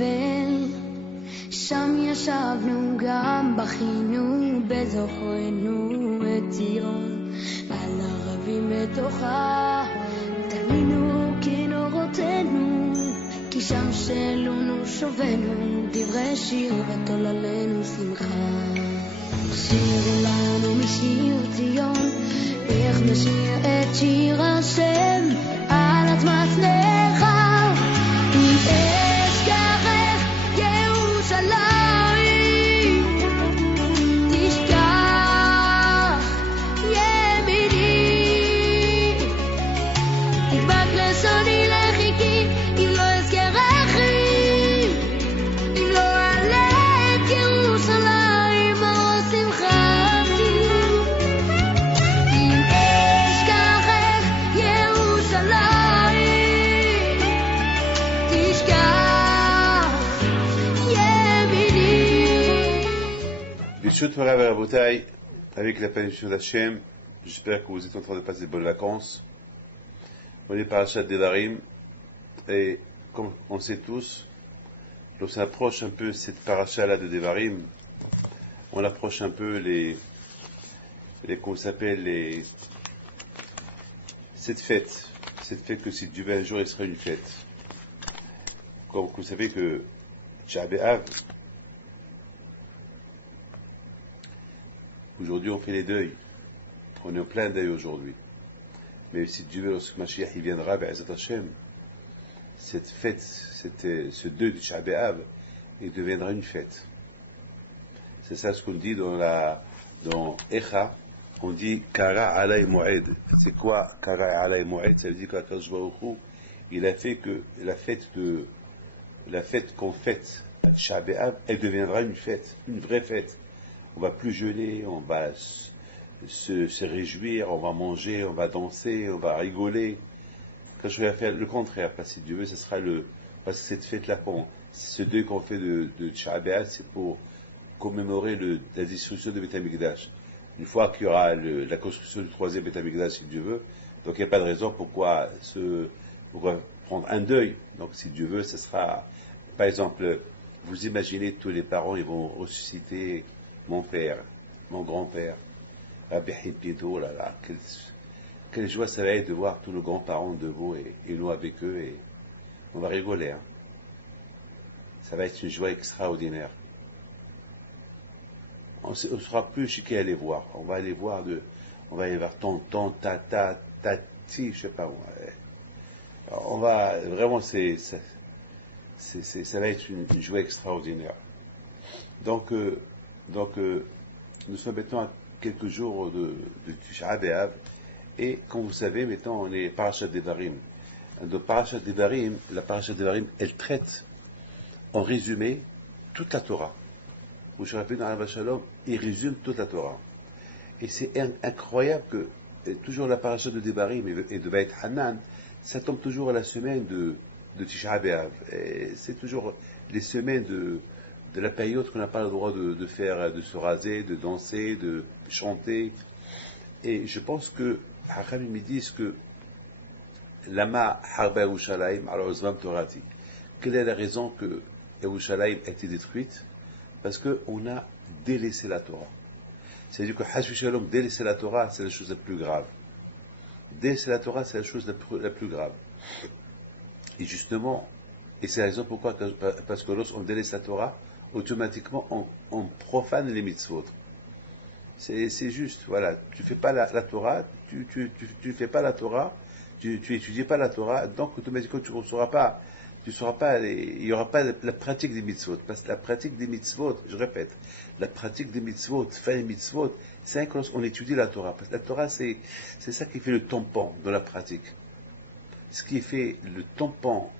בבל, שם ישבנו גם בכינו בזוכרנו את ציון, על ערבים בתוכה תלינו כנורותינו, כי שם שלונו שובנו דברי שיר ותוללנו שמחה. שירו לנו משיר ציון, איך נשיר את שיר השם על אדמת נחל, עם אש כרך ירושלים תשכח ימיני, תדבק לשוני לחיקי אם לא אזכרכי, אם לא אעלה את ירושלים אור שמחתי, עם אש כרך ירושלים תשכח ימיני. Bishut Marav et Rabotai, avec la bénédiction d'Hachem, j'espère que vous êtes en train de passer de bonnes vacances. On est parachat Devarim, et comme on sait tous, lorsqu'on approche un peu cette paracha-là de Devarim, on approche un peu comment ça s'appelle, cette fête que si Dieu veut un jour, il sera une fête. Comme vous savez que Tisha B'Av, aujourd'hui, on fait les deuils. On est en plein deuil aujourd'hui. Mais si Dieu veut, lorsque Mashiach il viendra, Be'ezat Hashem, cette fête, ce deuil de Tisha B'Av, il deviendra une fête. C'est ça ce qu'on dit dans Echa, on dit Kara Alay Moed. C'est quoi Kara Alay Moed? Ça veut dire qu'Akadosh Baruch Hu, il a fait que la fête qu'on fête à Tisha B'Av, elle deviendra une fête, une vraie fête. On va plus jeûner, on va se réjouir, on va manger, on va danser, on va rigoler. Quand je vais faire le contraire, parce que si Dieu veut, ce sera parce que cette fête-là, ce deuil qu'on fait de Tisha B'Av, c'est pour commémorer la destruction de Beth Amikdash. Une fois qu'il y aura la construction du troisième Beth Amikdash, si Dieu veut, donc il n'y a pas de raison pourquoi prendre un deuil. Donc si Dieu veut, ce sera, par exemple, vous imaginez tous les parents, ils vont ressusciter mon père, mon grand-père, Rabbi Hipido, là, quelle joie ça va être de voir tous nos grands-parents debout et nous avec eux, et on va rigoler. Hein. Ça va être une joie extraordinaire. On ne sera plus chiqué à les voir. On va aller voir tonton, tata, tati, je sais pas moi. On va vraiment, ça va être une joie extraordinaire. Donc, nous sommes maintenant à quelques jours de Tisha B'Av, et comme vous savez, maintenant on est parachat Devarim. Donc parachat Devarim, la parachat Devarim, elle traite en résumé toute la Torah. Moshe Rabbeinu Alav Shalom, il résume toute la Torah. Et c'est incroyable que toujours la paracha de Devarim et de Beit Hanan, ça tombe toujours à la semaine de Tisha B'Av. C'est toujours les semaines de la période qu'on n'a pas le droit de faire, de se raser, de danser, de chanter. Et je pense que Hachamim me disent que Lama Harba Yerushalayim ala Ozvam Torati. Quelle est la raison que Yerushalayim a été détruite? Parce qu'on a délaissé la Torah. C'est-à-dire que Hash Shalom, délaisser la Torah, c'est la chose la plus grave. Délaisser la Torah, c'est la chose la plus grave. Et justement, et c'est la raison pourquoi, parce que lorsqu'on délaisse la Torah, automatiquement on profane les mitzvot. C'est juste, voilà, tu fais pas la Torah, tu fais pas la Torah, tu étudies pas la Torah, donc automatiquement tu ne sauras pas, il n'y aura pas la pratique des mitzvot. Parce que la pratique des mitzvot, je répète, la pratique des mitzvot, faire les mitzvot, c'est quand on étudie la Torah. Parce que la Torah, c'est ça qui fait le tampon dans la pratique. Ce qui fait le tampon,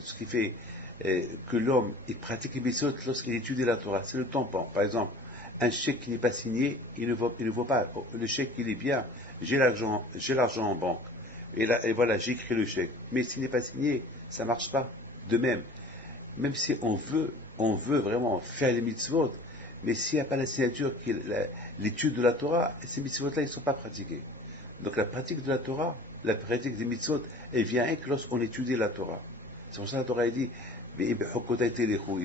ce qui fait que l'homme il pratique les mitzvot lorsqu'il étudie la Torah, c'est le tampon. Par exemple, un chèque qui n'est pas signé, il ne vaut pas. Le chèque, il est bien. J'ai l'argent en banque. Et voilà, j'ai écrit le chèque. Mais s'il n'est pas signé, ça ne marche pas. De même si on veut vraiment faire les mitzvot, mais s'il n'y a pas la signature, l'étude de la Torah, ces mitzvot-là, ils ne sont pas pratiqués. Donc la pratique de la Torah, la pratique des mitzvot, elle vient que lorsqu'on étudie la Torah. C'est pour ça que la Torah dit Il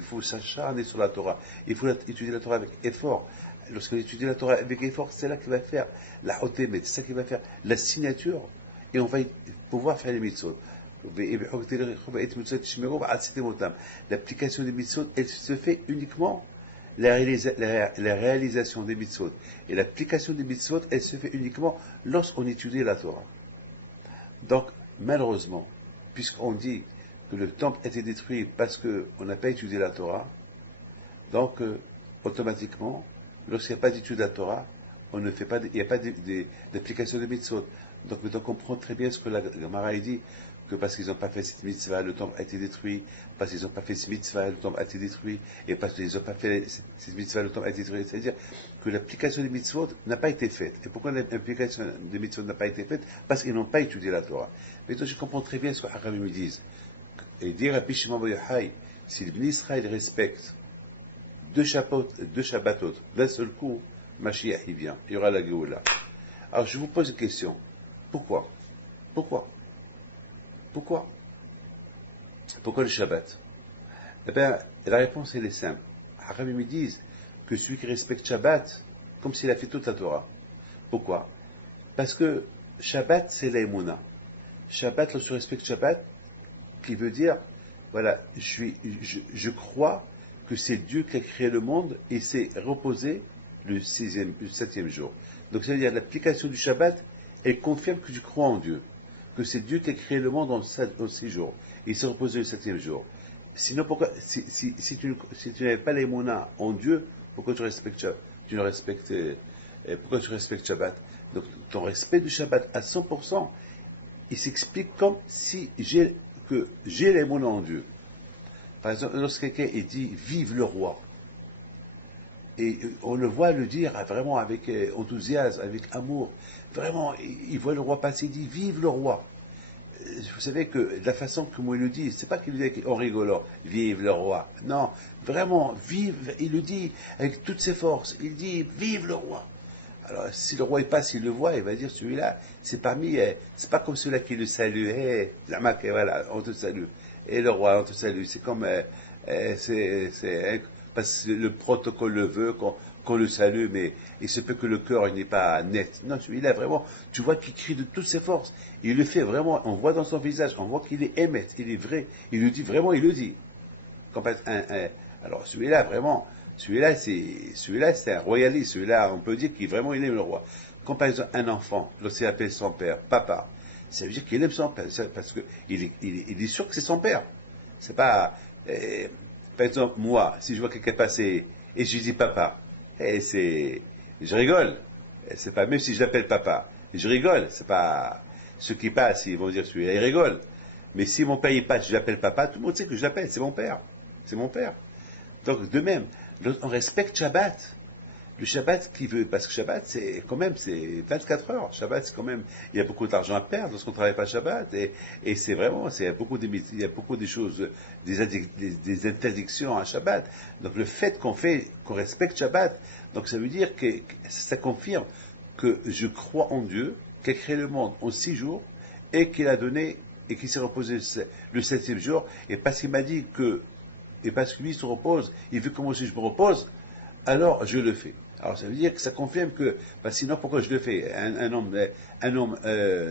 faut s'acharner sur la Torah. Il faut étudier la Torah avec effort. Lorsqu'on étudie la Torah avec effort, c'est là qu'il va faire la hotémet, c'est ça qui va faire la signature, et on va pouvoir faire les mitzvot. L'application des mitzvot, elle se fait uniquement la réalisation des mitzvot. Et l'application des mitzvot, elle se fait uniquement lorsqu'on étudie la Torah. Donc, malheureusement, puisqu'on dit que le temple a été détruit parce qu'on n'a pas étudié la Torah, donc, automatiquement, lorsqu'il n'y a pas d'étude de la Torah, il n'y a pas d'application de mitzvot. Donc, on comprend très bien ce que la Gemara dit, que parce qu'ils n'ont pas fait cette mitzvah, le temple a été détruit, parce qu'ils n'ont pas fait cette mitzvah, le temple a été détruit, et parce qu'ils n'ont pas fait cette mitzvah, le temple a été détruit. C'est-à-dire que l'application des mitzvot n'a pas été faite. Et pourquoi l'application des mitzvot n'a pas été faite? Parce qu'ils n'ont pas étudié la Torah. Mais donc, je comprends très bien ce que Haramim me disent. Et dire à Pishimon Boyahai, si l'Israël respecte deux Shabbatot, d'un seul coup, Mashiach il vient, il y aura la Géoula. Alors je vous pose une question. Pourquoi le Shabbat? Eh bien, la réponse elle est simple. Haramim me disent que celui qui respecte Shabbat, comme s'il a fait toute la Torah. Pourquoi? Parce que Shabbat c'est l'Emunah. Shabbat, lorsque je respecte Shabbat, qui veut dire, voilà, je crois que c'est Dieu qui a créé le monde et s'est reposé le 7e jour. Donc ça veut dire l'application du Shabbat, elle confirme que je crois en Dieu, que c'est Dieu qui a créé le monde en 6 jours. Et il s'est reposé le 7e jour. Sinon, pourquoi, si tu n'avais pas l'émouna en Dieu, pourquoi tu respectes Shabbat? Donc ton respect du Shabbat à 100%, il s'explique comme si j'ai l'émouna en Dieu. Par exemple, lorsque quelqu'un dit « Vive le roi », et on le voit le dire vraiment avec enthousiasme, avec amour, vraiment, il voit le roi passer, il dit « Vive le roi ». Vous savez que la façon que moi il le dit, c'est pas qu'il le dit en rigolant « Vive le roi ». Non, vraiment, vive, il le dit avec toutes ses forces, il dit « Vive le roi ». Alors, si le roi il passe, il le voit, il va dire celui-là, c'est c'est pas comme celui-là qui le salue, Zamak, voilà, on te salue. Et le roi, on te salue. C'est comme, parce que le protocole le veut qu'on le salue, mais il se peut que le cœur n'est pas net. Non, celui-là, vraiment, tu vois qu'il crie de toutes ses forces. Il le fait vraiment, on voit dans son visage, on voit qu'il est émet, il est vrai. Il le dit vraiment, il le dit. Alors, celui-là, vraiment, celui-là, c'est un royaliste. Celui-là, on peut dire qu'il vraiment, il aime le roi. Quand par exemple, un enfant, lorsqu'il appelle son père, papa, ça veut dire qu'il aime son père, parce qu'il est sûr que c'est son père. C'est pas, par exemple, moi, si je vois quelqu'un passer et je lui dis papa, je rigole. C'est pas, même si je l'appelle papa, je rigole. C'est pas, ceux qui passent, ils vont dire celui-là, il rigole. Mais si mon père il passe, je l'appelle papa, tout le monde sait que je l'appelle, c'est mon père. C'est mon père. Donc, de même, on respecte Shabbat. Le Shabbat qui veut, parce que Shabbat, c'est 24 heures. Shabbat, c'est quand même, il y a beaucoup d'argent à perdre lorsqu'on ne travaille pas Shabbat, et c'est vraiment, il y a beaucoup de choses, des interdictions à Shabbat. Donc, le fait qu'on respecte Shabbat, donc ça veut dire que ça confirme que je crois en Dieu, qui a créé le monde en 6 jours, et qu'il a donné, et qui s'est reposé le 7e jour, et parce qu'il m'a dit et parce que lui se repose, il veut que moi aussi je me repose, alors je le fais. Alors ça veut dire que ça confirme que, sinon pourquoi je le fais? Un homme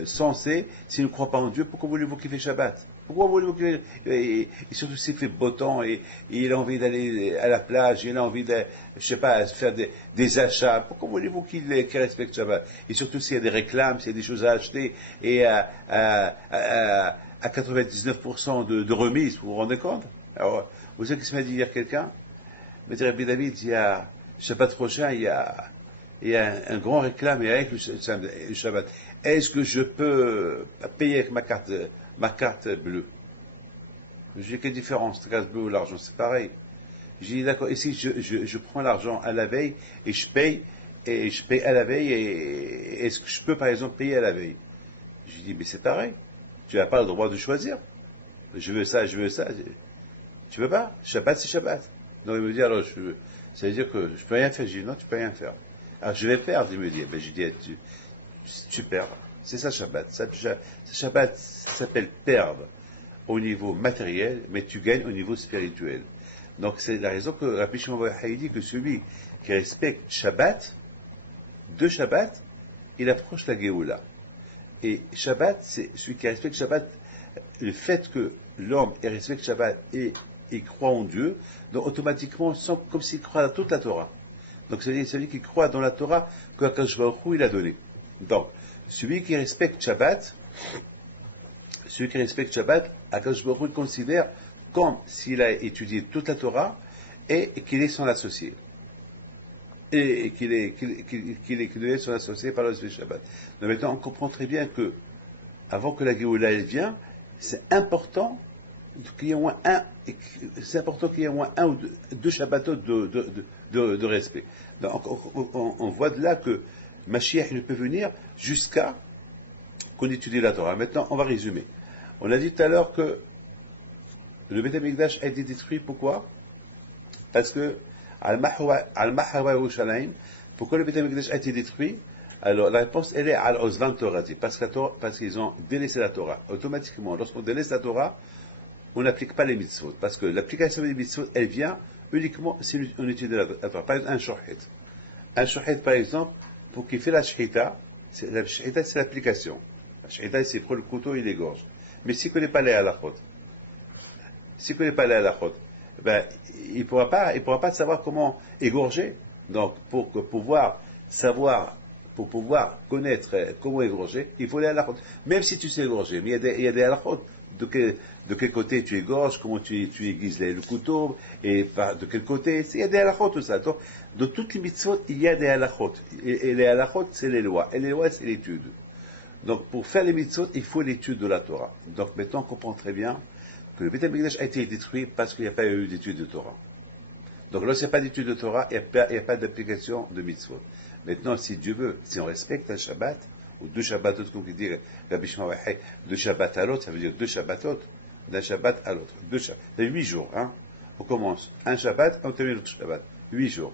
sensé, s'il ne croit pas en Dieu, pourquoi voulez-vous qu'il fait Shabbat? Pourquoi voulez-vous qu'il et surtout s'il fait beau temps et il a envie d'aller à la plage, il a envie de, je sais pas, faire des achats, pourquoi voulez-vous qu'il respecte Shabbat? Et surtout s'il y a des réclames, s'il y a des choses à acheter et à 99% de remise, vous vous rendez compte? Alors, vous savez ce que ça m'a dit hier quelqu'un? Il m'a dit, Rabbi David, il y a Shabbat prochain, il y a un grand réclame et avec le Shabbat. Est-ce que je peux payer avec ma carte bleue? Je dis, quelle différence, la carte bleue ou l'argent? C'est pareil. J'ai dit, d'accord, et si je prends l'argent à la veille et je paye à la veille, et est-ce que je peux par exemple payer à la veille? J'ai dit, mais c'est pareil. Tu n'as pas le droit de choisir. Je veux ça. Tu veux pas? Shabbat, c'est Shabbat. Donc il me dit, alors, ça veut dire que je peux rien faire. Je dis, non, tu peux rien faire. Alors je vais perdre, il me dit. Ben, je dis, tu perds. C'est ça Shabbat. Shabbat, ça s'appelle perdre. au niveau matériel, mais tu gagnes au niveau spirituel. Donc c'est la raison que Rabbi Shimon Bar Yochai dit que celui qui respecte Shabbat, de Shabbat, il approche la Géoula. Et Shabbat, c'est celui qui respecte Shabbat, le fait que l'homme respecte Shabbat et croit en Dieu, donc automatiquement, comme s'il croit à toute la Torah. Donc c'est celui qui croit dans la Torah que Akadosh Baruch Hu il a donné. Donc, celui qui respecte Shabbat, Akadosh Baruch Hu il considère comme s'il a étudié toute la Torah et qu'il est son associé. Et qu'il est son associé par le Shabbat. Donc maintenant, on comprend très bien que, avant que la Géoula elle vienne, c'est important qu'il y ait au moins un ou deux Shabbatot de respect. Donc, on voit de là que Mashiach ne peut venir jusqu'à qu'on étudie la Torah. Maintenant, on va résumer. On a dit tout à l'heure que le Beit HaMikdash a été détruit. Pourquoi? Parce que Al-Mahwa Yerushalayim, pourquoi le Beit HaMikdash a été détruit? Alors la réponse elle est Al-Ozvan Torati, parce qu'ils ont délaissé la Torah. Automatiquement, lorsqu'on délaisse la Torah, on n'applique pas les mitzvot, parce que l'application des mitzvot elle vient uniquement si on étudie la Torah. Par exemple, un shohet par exemple, pour qu'il fait la shhita, la shhita c'est l'application. La shhita c'est prendre le couteau et l'égorge. Mais s'il ne connaît pas les halachot, ben, il ne pourra pas savoir comment égorger. Donc, pour pouvoir connaître comment égorger, il faut les halachot. Même si tu sais égorger, mais il y a des halachot. De quel côté tu égorges, comment tu aiguises le couteau, et de quel côté, il y a des halachot, tout ça. Donc, dans toutes les mitzvot, il y a des halachot. Et les halachot, c'est les lois. Et les lois, c'est l'étude. Donc, pour faire les mitzvot, il faut l'étude de la Torah. Donc, maintenant, on comprend très bien que le Beit HaMikdash a été détruit parce qu'il n'y a pas eu d'étude de Torah. Donc, lorsqu'il n'y a pas d'étude de Torah, il n'y a pas d'application de mitzvot. Maintenant, si Dieu veut, si on respecte un Shabbat, ou deux Shabbatot, comme il dit Rabbi Shimon Bar Yochai, deux Shabbat à l'autre, ça veut dire deux Shabbatot, d'un Shabbat à l'autre. C'est 8 jours, hein. On commence un Shabbat, on termine l'autre Shabbat. 8 jours.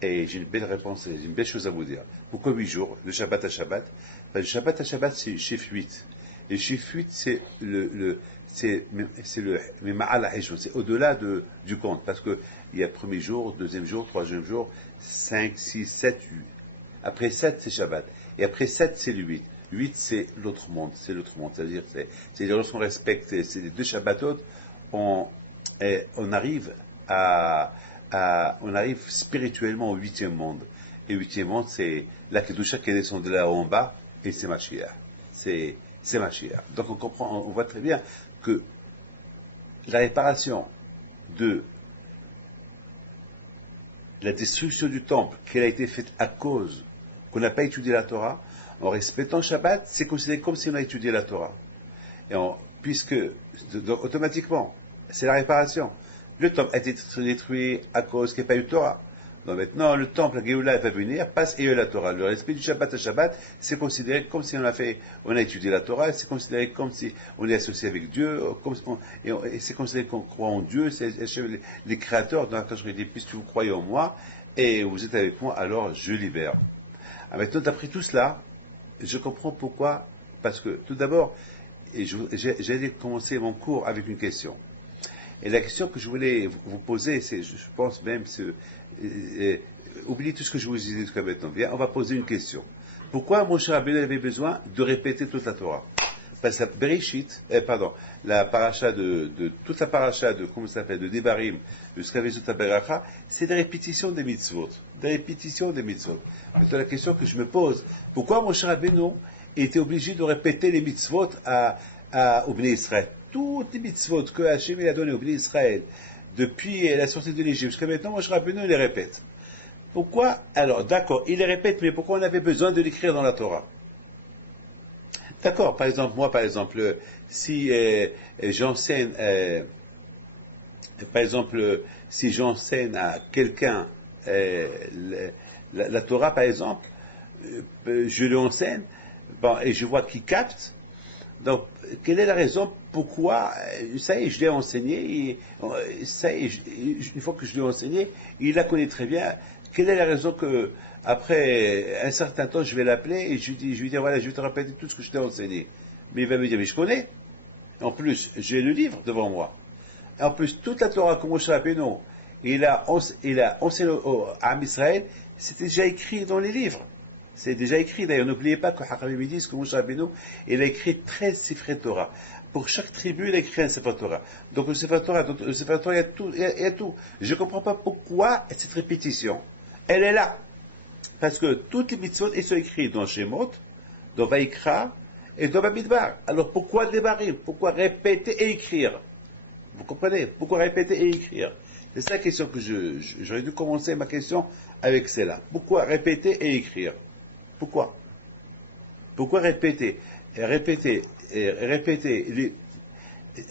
Et j'ai une belle réponse, j'ai une belle chose à vous dire. Pourquoi 8 jours, de Shabbat à Shabbat? Parce que Shabbat à Shabbat, c'est chiffre 8. Et chiffre 8, c'est c'est au-delà du compte. Parce que il y a premier jour, deuxième jour, troisième jour, 5, 6, 7, 8. Après 7, c'est Shabbat. Et après 7, c'est le 8. 8, c'est l'autre monde. C'est-à-dire, lorsqu'on respecte ces deux Shabbatot, on arrive on arrive spirituellement au 8e monde. Et le 8e monde, c'est la Kedusha qui est descendue là en bas, et c'est Mashiach. C'est Mashiach. Donc on comprend, on voit très bien que la réparation de la destruction du temple, qu'elle a été faite à cause qu'on n'a pas étudié la Torah, en respectant Shabbat, c'est considéré comme si on a étudié la Torah. Et puisque, donc, automatiquement, c'est la réparation. Le temple a été détruit à cause qu'il n'y a pas eu de Torah. Donc maintenant, le temple, la Géoula, va venir, passe et la Torah. Le respect du Shabbat à Shabbat, c'est considéré comme si on a étudié la Torah, c'est considéré comme si on est associé avec Dieu, et c'est considéré qu'on croit en Dieu, c'est les créateurs. Donc quand je dis, puisque vous croyez en moi, et vous êtes avec moi, alors je libère. Alors maintenant, d'après tout cela, je comprends pourquoi, parce que tout d'abord, j'allais commencer mon cours avec une question. Et la question que je voulais vous poser, c'est, je pense même, oubliez tout ce que je vous ai dit jusqu'à maintenant. Bien, on va poser une question. Pourquoi Moshe Rabbeinu avait besoin de répéter toute la Torah? Parce que la paracha toute la paracha de, comment ça s'appelle, de Devarim, jusqu'à Vesut HaBeracha, c'est des répétitions des mitzvot. Maintenant, la question que je me pose, pourquoi Moshe Rabbeinu était obligé de répéter les mitzvot au Bnei Israël? Toutes les mitzvot que Hachem a donné au Bnei Israël, depuis la sortie de l'Égypte jusqu'à maintenant, Moshe Rabbeinu les répète. Pourquoi? Alors, d'accord, il les répète, mais pourquoi on avait besoin de l'écrire dans la Torah? D'accord, si j'enseigne, si j'enseigne à quelqu'un la Torah, par exemple, je lui enseigne, et je vois qu'il capte. Donc, quelle est la raison pourquoi, ça y est, je l'ai enseigné, une fois que je l'ai enseigné, il la connaît très bien. Quelle est la raison que, après un certain temps, je vais l'appeler et je lui dis, voilà, je vais te répéter tout ce que je t'ai enseigné. Mais il va me dire, mais je connais. En plus, j'ai le livre devant moi. En plus, toute la Torah que Moshe Rabbeinu, il a enseigné à Israël, c'était déjà écrit dans les livres. C'est déjà écrit. D'ailleurs, n'oubliez pas que Hachamim disent que Moshe Rabbeinu, il a écrit 13 Sifrei Torah. Pour chaque tribu, il a écrit un Sefer Torah. Donc, le Sefer Torah, il y a tout, il y a tout. Je ne comprends pas pourquoi cette répétition. Elle est là. Parce que toutes les mitzvot, elles sont écrites dans Shemot, dans Vaikra et dans Bamidbar. Alors, pourquoi débarrer? Pourquoi répéter et écrire? Vous comprenez? Pourquoi répéter et écrire? C'est ça la question que j'aurais dû commencer ma question avec celle-là. Pourquoi répéter et écrire? Pourquoi? Pourquoi répéter? Répéter.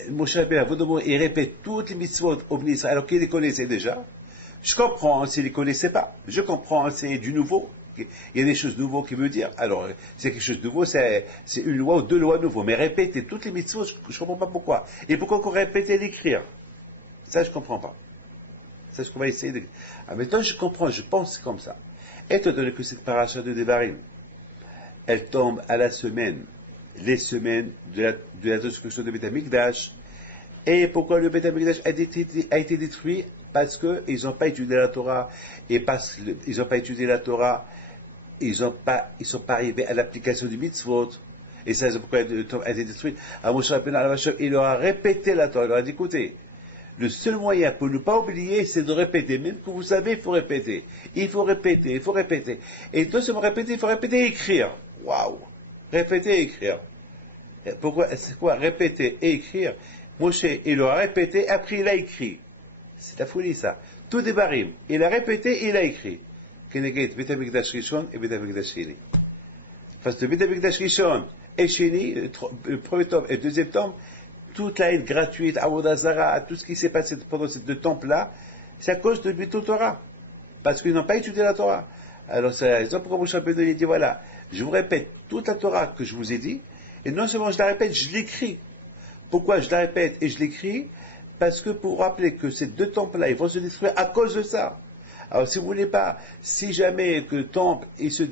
Moshe Rabbeinu, il répète toutes les mitzvot au Bnei Israël, alors qu'il les connaissait déjà. Je comprends s'il ne les connaissait pas. Je comprends, c'est du nouveau. Il y a des choses nouvelles qu'il veut dire. Alors, c'est quelque chose de nouveau, c'est une loi ou deux lois nouveaux. Mais répéter toutes les mitzvot, je ne comprends pas pourquoi. Et pourquoi qu'on répète et l'écrire? Ça, je ne comprends pas. C'est ce qu'on va essayer de... Ah, maintenant, je comprends, je pense comme ça. Étant donné que cette paracha de Devarim, elle tombe à la semaine, les semaines de la destruction de Beth Amikdash. Et pourquoi le Beth Amikdash a été détruit? Parce qu'ils n'ont pas étudié la Torah, et parce qu'ils n'ont pas étudié la Torah, ils sont pas arrivés à l'application du mitzvot. Et ça, c'est pourquoi le temple a été détruit. À Moshe Rabbeinu, il leur a répété la Torah, il leur a dit, écoutez, le seul moyen pour ne pas oublier, c'est de répéter. Même que vous savez, il faut répéter. Il faut répéter, il faut répéter. Et non seulement répéter, il faut répéter et écrire. Waouh! Répéter et écrire. Pourquoi? C'est quoi? Répéter et écrire. Moshe, il leur a répété, après il a écrit. C'est la folie, ça. Tout des barim. Il a répété et il a écrit. Keneged, Bet HaMikdash Rishon et Bet HaMikdash Sheni. Face de Bet HaMikdash Rishon et Sheni, le premier tome et le deuxième tome, toute la haine gratuite, Avodah Zarah, tout ce qui s'est passé pendant ces deux temples-là, c'est à cause de Bitul Torah. Parce qu'ils n'ont pas étudié la Torah. Alors, c'est la raison pourquoi Moshe Rabbeinu dit, voilà, je vous répète toute la Torah que je vous ai dit, et non seulement je la répète, je l'écris. Pourquoi je la répète et je l'écris? Parce que pour rappeler que ces deux temples-là, ils vont se détruire à cause de ça. Alors, si vous voulez pas, si jamais que le temple il se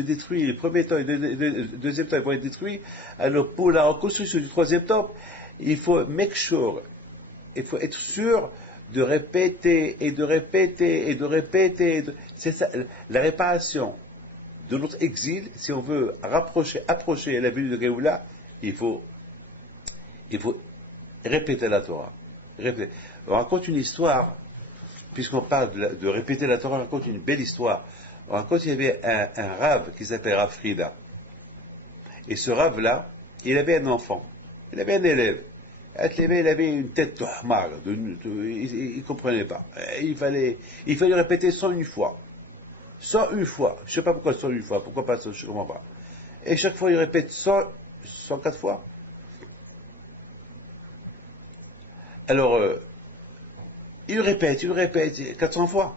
détruit, le premier temps et le deuxième temps ils vont être détruits, alors pour la reconstruction du troisième temple, il faut make sure, il faut être sûr de répéter et de répéter et de répéter. C'est ça, la réparation de notre exil, si on veut approcher la ville de Géoula, il faut répéter la Torah. On raconte une histoire, puisqu'on parle de répéter la Torah, on raconte une belle histoire. On raconte qu'il y avait un rave qui s'appelait Rav Frida. Et ce rave-là, il avait un enfant, il avait un élève. Il avait une tête de hamar, il ne comprenait pas. Il fallait répéter 101 fois. 101 fois. Je ne sais pas pourquoi 101 fois, pourquoi pas, je ne comprends pas. Et chaque fois, il répète 104 fois. Alors, il répète 400 fois.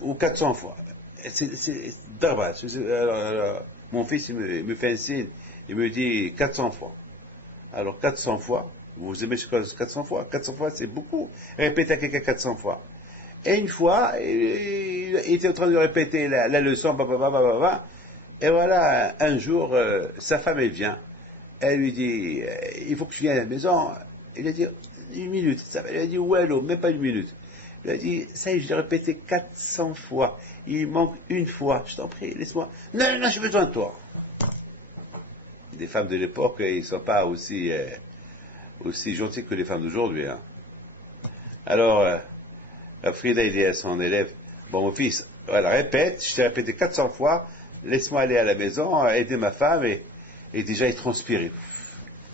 Ou 400 fois. C'est d'arbat. Mon fils, il me fait un signe, il me dit 400 fois. Alors, 400 fois, vous aimez ce 400 fois? 400 fois, c'est beaucoup. Répéter à quelqu'un 400 fois. Et une fois, il était en train de répéter la leçon, et voilà, un jour, sa femme, elle vient. Elle lui dit, il faut que je vienne à la maison. Il a dit, une minute. Elle a dit, ouais, non, même pas une minute. Il a dit, ça y est, je l'ai répété 400 fois. Il manque une fois. Je t'en prie, laisse-moi. Non, non, j'ai besoin de toi. Les femmes de l'époque, ils ne sont pas aussi gentilles que les femmes d'aujourd'hui. Hein. Alors, Frida, il dit à son élève, bon, mon fils, voilà, répète, je t'ai répété 400 fois, laisse-moi aller à la maison, aider ma femme, et déjà, il transpire. Il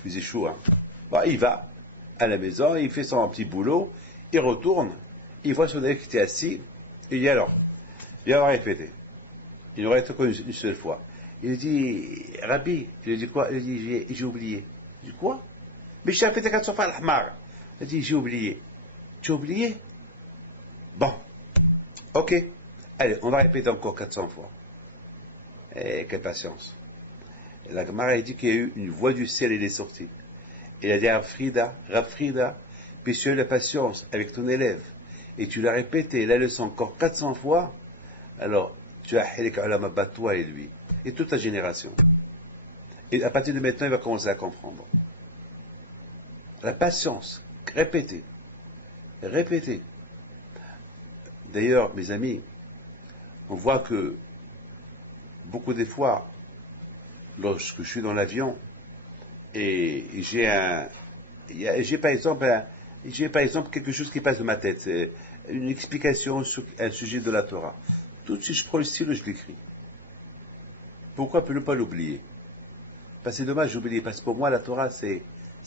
faisait chaud. Hein. Bon, il va à la maison, il fait son petit boulot, il retourne, il voit son élève qui était assis, il dit alors, viens va répéter. Il n'aurait été connu une seule fois. Il dit, Rabbi, il dit quoi? Il dit, j'ai oublié. Il dit, quoi? Mais j'ai répété 400 fois l'ahmar. Il dit, j'ai oublié. Tu as oublié? Bon. Ok. Allez, on va répéter encore 400 fois. Eh, quelle patience. Et la Gemara a dit qu'il y a eu une voix du ciel, elle est sortie. Il a dit à Rav Frida, puis tu as eu la patience avec ton élève, et tu l'as répété la leçon encore 400 fois, alors tu as Hilik Olam Haba, toi et lui, et toute ta génération. Et à partir de maintenant, il va commencer à comprendre. La patience, répétez, répétez. D'ailleurs, mes amis, on voit que beaucoup des fois, lorsque je suis dans l'avion et j'ai par exemple quelque chose qui passe de ma tête, une explication sur un sujet de la Torah. Tout de suite, je prends le stylo et je l'écris. Pourquoi ne pas l'oublier? Parce que c'est dommage d'oublier, parce que pour moi, la Torah, c'est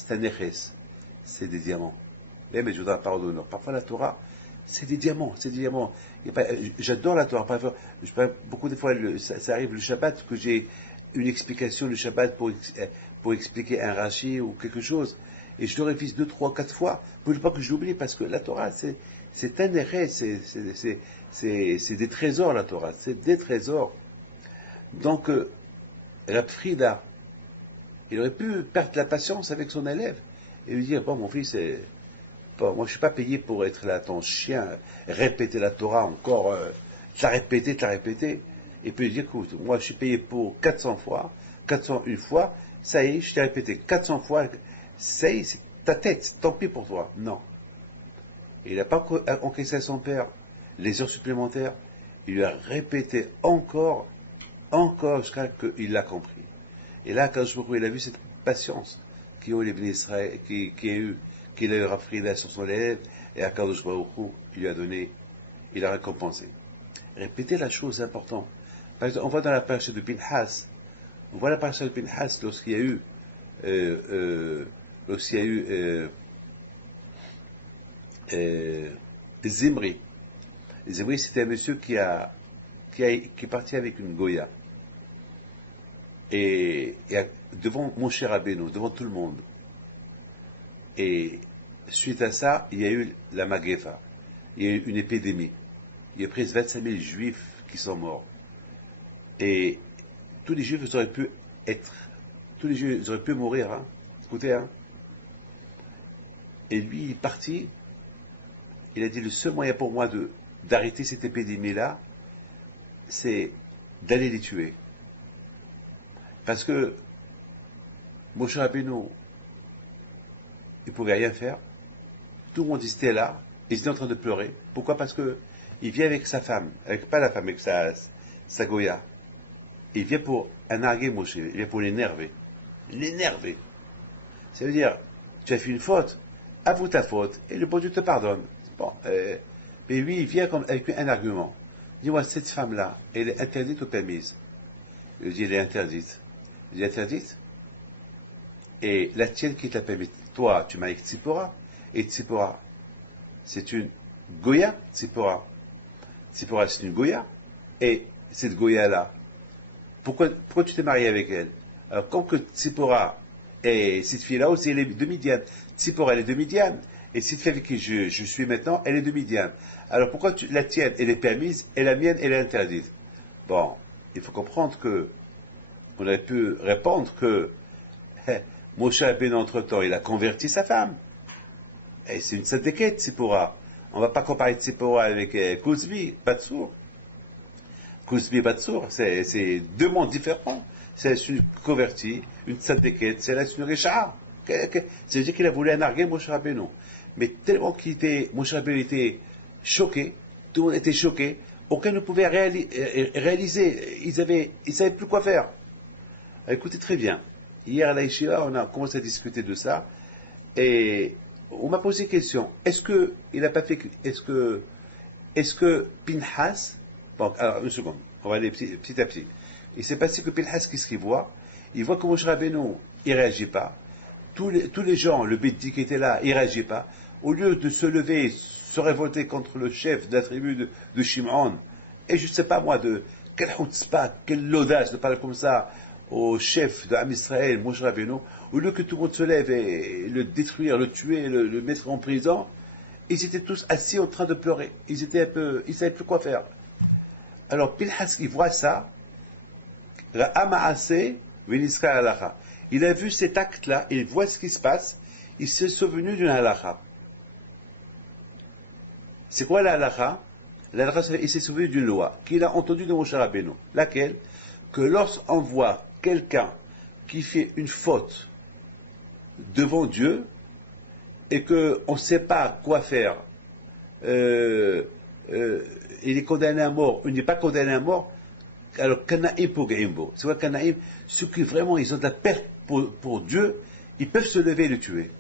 un neches, c'est des diamants. Mais je voudrais pardonner. Parfois, la Torah, c'est des diamants, c'est des diamants. J'adore la Torah. Parfois, beaucoup de fois, ça arrive le Shabbat que j'ai une explication le Shabbat pour expliquer un Rashi ou quelque chose. Et je le révise 2, 3, 4 fois pour ne pas que je l'oublie, parce que la Torah, c'est un neches, c'est des trésors, la Torah, c'est des trésors. Donc, Rab Frida, il aurait pu perdre la patience avec son élève et lui dire, bon, mon fils, bon, moi je ne suis pas payé pour être là, ton chien, répéter la Torah encore, t'as répété, et puis lui dire, écoute, moi je suis payé pour 400 fois, 401 fois, ça y est, je t'ai répété 400 fois, ça y est, c'est ta tête, tant pis pour toi. Non. Et il n'a pas encaissé à son père les heures supplémentaires, il lui a répété encore jusqu'à qu'il l'a compris. Et là, quand il a vu cette patience qu'il a eu les Bnei Israël, qu'il a eu Rab Frida sur son élève, et à Kadosh Baruch Hu, il lui a donné, il a récompensé. Répétez la chose importante. Par exemple, on voit dans la paracha de Pinhas, lorsqu'il y a eu, Zimri. Zimri, c'était un monsieur qui est parti avec une Goya. Et devant Moshe Rabbeinu, devant tout le monde. Et suite à ça, il y a eu la Magéva. Il y a eu une épidémie. Il y a presque 25 000 juifs qui sont morts. Et tous les juifs auraient pu mourir, hein. Écoutez, hein. Et lui, il est parti. Il a dit, le seul moyen pour moi d'arrêter cette épidémie-là, c'est d'aller les tuer. Parce que Moshe Rabbeinu, il ne pouvait rien faire. Tout le monde était là, ils étaient en train de pleurer. Pourquoi? Parce que il vient avec sa femme, pas la femme, avec sa Goya. Il vient pour narguer Moshe, il vient pour l'énerver. L'énerver. Ça veut dire, tu as fait une faute, avoue ta faute, et le bon Dieu te pardonne. Bon, mais lui, il vient avec un argument. Dis-moi, cette femme-là, elle est interdite ou permise? Il dit, elle est interdite. Il dit, interdite? Et la tienne qui t'a permis, toi, tu m'as avec Tzipora, et Tzipora, c'est une Goya, Tzipora. Tzipora, c'est une Goya, et cette Goya-là, pourquoi tu t'es marié avec elle? Alors, comme que Tzipora, et cette fille-là aussi, elle est de Midian. Tzipora, elle est de Midian, et cette fille avec qui je suis maintenant, elle est de Midian. Alors, pourquoi la tienne, elle est permise, et la mienne, elle est interdite? Bon, il faut comprendre que, on aurait pu répondre que, Moshe Rabbeinu, entre-temps, il a converti sa femme. Et c'est une tzadékette, Tzipora. On ne va pas comparer Tzipora avec Kouzbi, Batsour. Kouzbi et Batsour, c'est deux mondes différents. C'est une convertie, une tzadékette, c'est une récha. C'est-à-dire qu'il a voulu narguer Moshe Rabbeinu. Mais tellement Moshe Rabbeinu était choqué, tout le monde était choqué, aucun ne pouvait réaliser. Ils savaient plus quoi faire. Écoutez très bien. Hier à la Yeshiva, on a commencé à discuter de ça, et on m'a posé une question. Est-ce que Pinhas, bon, alors une seconde, on va aller petit à petit. Il s'est passé que Pinhas, qu'est-ce qu'il voit? Il voit que Moshe Rabbeinu, il ne réagit pas. Tous les gens, le Bédi qui était là, il ne réagit pas. Au lieu de se lever, se révolter contre le chef de la tribu de Shimon, et je ne sais pas moi, quel chutzpah, quelle audace de parler comme ça au chef de Am Israël, Moshe Rabbeinu, au lieu que tout le monde se lève et le détruire, le tuer, le mettre en prison, ils étaient tous assis en train de pleurer. Ils savaient plus quoi faire. Alors, Pinhas, il voit ça, il a vu cet acte-là, il voit ce qui se passe, il s'est souvenu d'une halakha. C'est quoi la halakha? La halakha, il s'est souvenu d'une loi qu'il a entendue de Moshe Rabbeinu. Laquelle? Que lorsqu'on voit quelqu'un qui fait une faute devant Dieu, et qu'on ne sait pas quoi faire, euh, il est condamné à mort, ou il n'est pas condamné à mort, alors Kanaïm pour Gaïmbo. C'est quoi Kanaïm? Ceux qui vraiment ils ont de la perte pour Dieu, ils peuvent se lever et le tuer.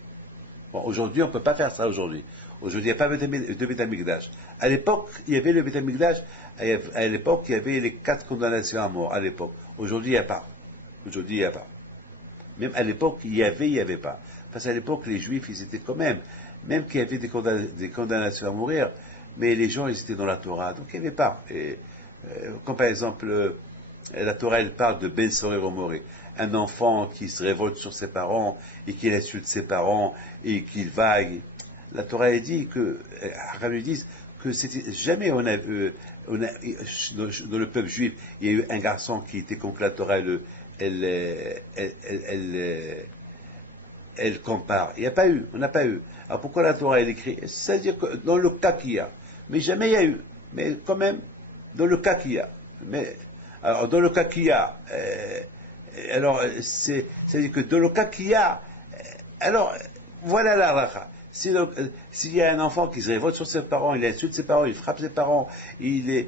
Bon, aujourd'hui, on ne peut pas faire ça aujourd'hui. Aujourd'hui, il n'y a pas de Beth Amikdash. À l'époque, il y avait le Beth Amikdash. À l'époque, il y avait les 4 condamnations à mort. À l'époque. Aujourd'hui, il n'y a pas. Aujourd'hui, il n'y a pas. Même à l'époque, il y avait pas. Parce qu'à l'époque, les Juifs, ils étaient quand même qu'il y avait des condamnations à mourir, mais les gens, ils étaient dans la Torah, donc il n'y avait pas. Et, comme par exemple, la Torah, elle parle de Ben Sorer Omoré, un enfant qui se révolte sur ses parents et qui insulte ses parents et qu'il vague. La Torah, elle dit que, Arabe disent que c'était jamais dans le peuple juif, il y a eu un garçon qui était contre la Torah, elle compare. Il n'y a pas eu, on n'a pas eu. Alors pourquoi la Torah elle écrit? C'est-à-dire que dans le cas qu'il y a, mais jamais il y a eu. Mais quand même, dans le cas qu'il y a. Mais alors dans le cas qu'il y a, alors c'est-à-dire que dans le cas qu'il y a, alors voilà la racha. S'il y a un enfant qui se révolte sur ses parents, il insulte ses parents, il frappe ses parents, il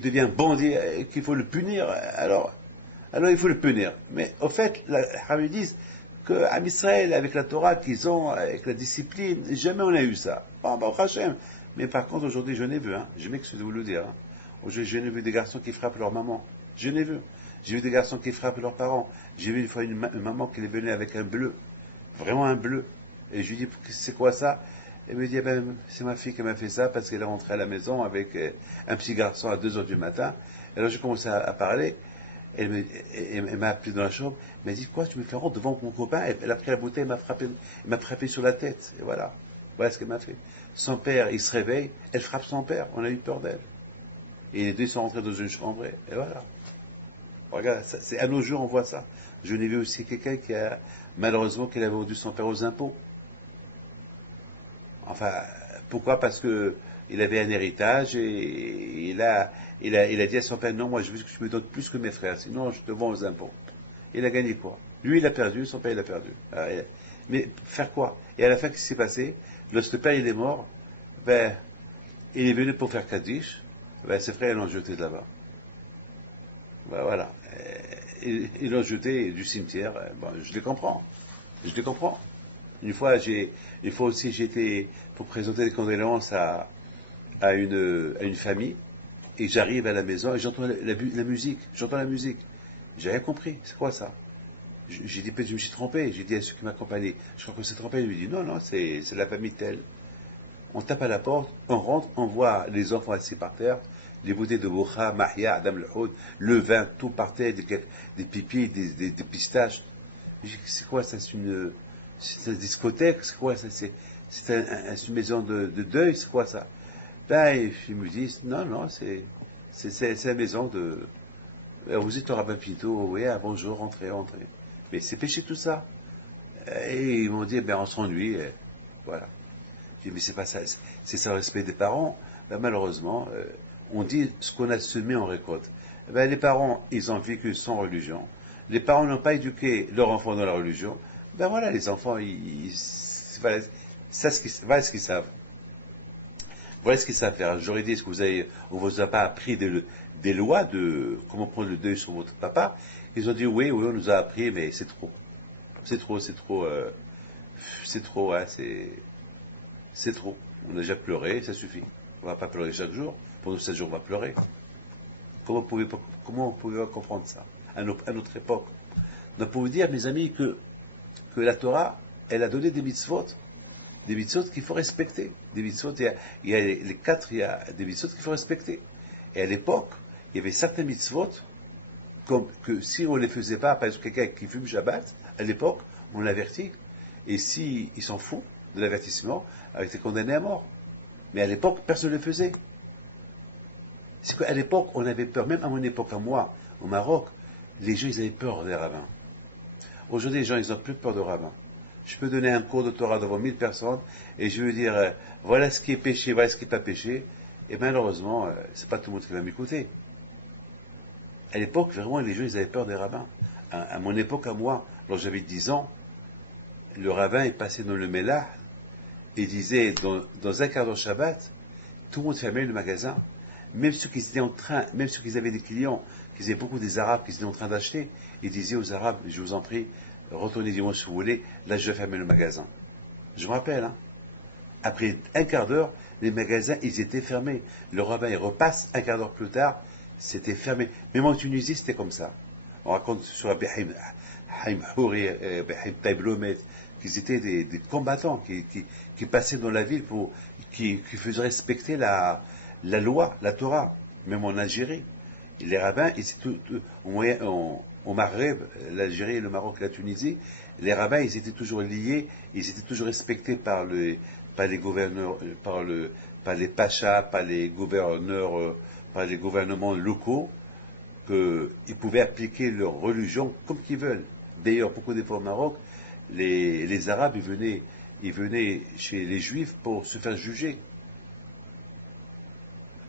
devient bandit, qu'il faut le punir, alors il faut le punir. Mais au fait, les Hamid disent qu'à Israël, avec la Torah qu'ils ont, avec la discipline, jamais on a eu ça. Bon, Hachem. Mais par contre, aujourd'hui, je n'ai vu, je m'excuse de vous le dire. Aujourd'hui, je n'ai vu des garçons qui frappent leur maman. Je n'ai vu. J'ai vu des garçons qui frappent leurs parents. J'ai vu une fois une maman qui est venue avec un bleu. Vraiment un bleu. Et je lui dis, c'est quoi ça? Elle me dit, c'est ma fille qui m'a fait ça parce qu'elle est rentrée à la maison avec un petit garçon à 2 heures du matin. Et alors j'ai commencé à parler. Elle m'a appelé dans la chambre. Elle m'a dit, quoi, tu me fais rentrer devant mon copain? Elle a pris la bouteille, elle m'a frappé sur la tête. Et voilà. Voilà ce qu'elle m'a fait. Son père, il se réveille, elle frappe son père. On a eu peur d'elle. Et les deux sont rentrés dans une chambre. Et voilà. Regarde, à nos jours, on voit ça. Je n'ai vu aussi quelqu'un qui a, malheureusement, qui avait vendu son père aux impôts. Enfin, pourquoi? Parce que il avait un héritage et il a dit à son père, non, moi je veux que tu me donnes plus que mes frères, sinon je te vends aux impôts. Il a gagné quoi? Lui, il a perdu, son père, il a perdu. Mais faire quoi? Et à la fin, qu'est-ce qui s'est passé? Lorsque le père, il est mort, il est venu pour faire Kaddish, ses frères, ils l'ont jeté de là-bas. Voilà. Ils l'ont jeté du cimetière. Je les comprends. Je les comprends. Une fois aussi, j'étais pour présenter des condoléances à une famille, et j'arrive à la maison et j'entends la musique. J'entends la musique. J'ai rien compris. C'est quoi ça? J'ai dit, je me suis trompé. J'ai dit à ceux qui m'accompagnaient, je crois que c'est trompé. Il me dit, non, c'est la famille telle. On tape à la porte, on rentre, on voit les enfants assis par terre, les bouteilles de Boucha, Mahia, Adam le-Houd, le vin, tout par terre, des pipis, des pistaches. C'est quoi ça? C'est une discothèque? C'est quoi ça? C'est une maison de deuil? C'est quoi ça? Ils me disent, non, c'est la maison de... Vous êtes au rabbin Pinto, oui, bonjour, entrez. Mais c'est péché tout ça. Et ils m'ont dit, on s'ennuie, voilà. J'ai dit, mais c'est pas ça, c'est ça le respect des parents. Malheureusement, on dit ce qu'on a semé en récolte. Les parents, ils ont vécu sans religion. Les parents n'ont pas éduqué leur enfant dans la religion. Voilà, les enfants, voilà ce qu'ils savent. Voilà ce qu'ils savent faire. J'aurais dit, est-ce que on vous a pas appris des lois de comment prendre le deuil sur votre papa? Ils ont dit, oui, on nous a appris, mais c'est trop. C'est trop, c'est trop. On a déjà pleuré, ça suffit. On ne va pas pleurer chaque jour. Pendant 7 jours, on va pleurer. Comment vous pouvez comprendre ça à notre époque? Donc, pour vous dire, mes amis, que la Torah, elle a donné des mitzvot qu'il faut respecter. Des mitzvot, il y a les 4, il y a des mitzvot qu'il faut respecter. Et à l'époque, il y avait certains mitzvot, comme que si on ne les faisait pas, par exemple, quelqu'un qui fume Shabbat, à l'époque, on l'avertit. Et s'il s'en fout de l'avertissement, il était condamné à mort. Mais à l'époque, personne ne le faisait. C'est qu'à l'époque, on avait peur, même à mon époque, à moi, au Maroc, les gens, ils avaient peur des rabbins. Aujourd'hui, les gens, ils n'ont plus peur de rabbins. Je peux donner un cours de Torah devant 1000 personnes, et je veux dire, voilà ce qui est péché, voilà ce qui n'est pas péché, et malheureusement, c'est pas tout le monde qui va m'écouter. À l'époque, vraiment, les gens, ils avaient peur des rabbins. À mon époque, à moi, lorsque j'avais 10 ans, le rabbin est passé dans le Mélah, il disait, dans un quart d'heure Shabbat, tout le monde fermait le magasin. Même ceux qui étaient en train, même ceux qui avaient des clients, qui avaient beaucoup des Arabes qui étaient en train d'acheter, il disait aux Arabes, je vous en prie, retournez dimanche si vous voulez, là je vais fermer le magasin. Je me rappelle, hein. Après un quart d'heure, les magasins, ils étaient fermés. Le rabbin, il repasse un quart d'heure plus tard, c'était fermé. Même en Tunisie, c'était comme ça. On raconte sur Abihim Houri, Abihim Taiblomet, qu'ils étaient des combattants qui passaient dans la ville qui faisaient respecter la loi, la Torah, même en Algérie. Et les rabbins, au Maghreb, l'Algérie, le Maroc, la Tunisie, les rabbins, ils étaient toujours liés, ils étaient toujours respectés par les gouverneurs, par les pachas, par les gouverneurs, par les gouvernements locaux, qu'ils pouvaient appliquer leur religion comme qu'ils veulent. D'ailleurs, beaucoup de fois au Maroc, les Arabes, ils venaient chez les Juifs pour se faire juger.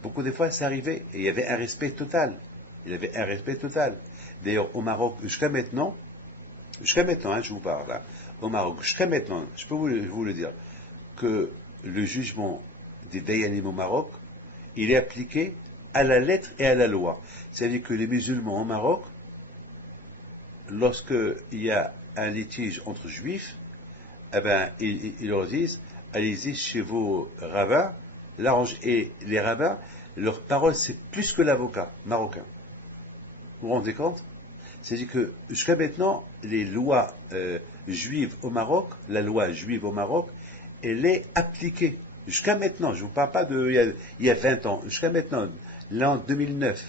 Beaucoup de fois, ça arrivait, et il y avait un respect total. Il y avait un respect total. D'ailleurs, au Maroc, jusqu'à maintenant, hein, je vous parle là, au Maroc, jusqu'à maintenant, je peux vous le dire, que le jugement des Dayanim au Maroc, il est appliqué à la lettre et à la loi. C'est-à-dire que les musulmans au Maroc, lorsqu'il y a un litige entre juifs, eh ben, ils leur disent, allez-y chez vos rabbins, et les rabbins, leur parole, c'est plus que l'avocat marocain. Vous vous rendez compte? C'est-à-dire que jusqu'à maintenant, les lois juives au Maroc, la loi juive au Maroc, elle est appliquée. Jusqu'à maintenant, je ne vous parle pas il y a 20 ans, jusqu'à maintenant, l'an 2009.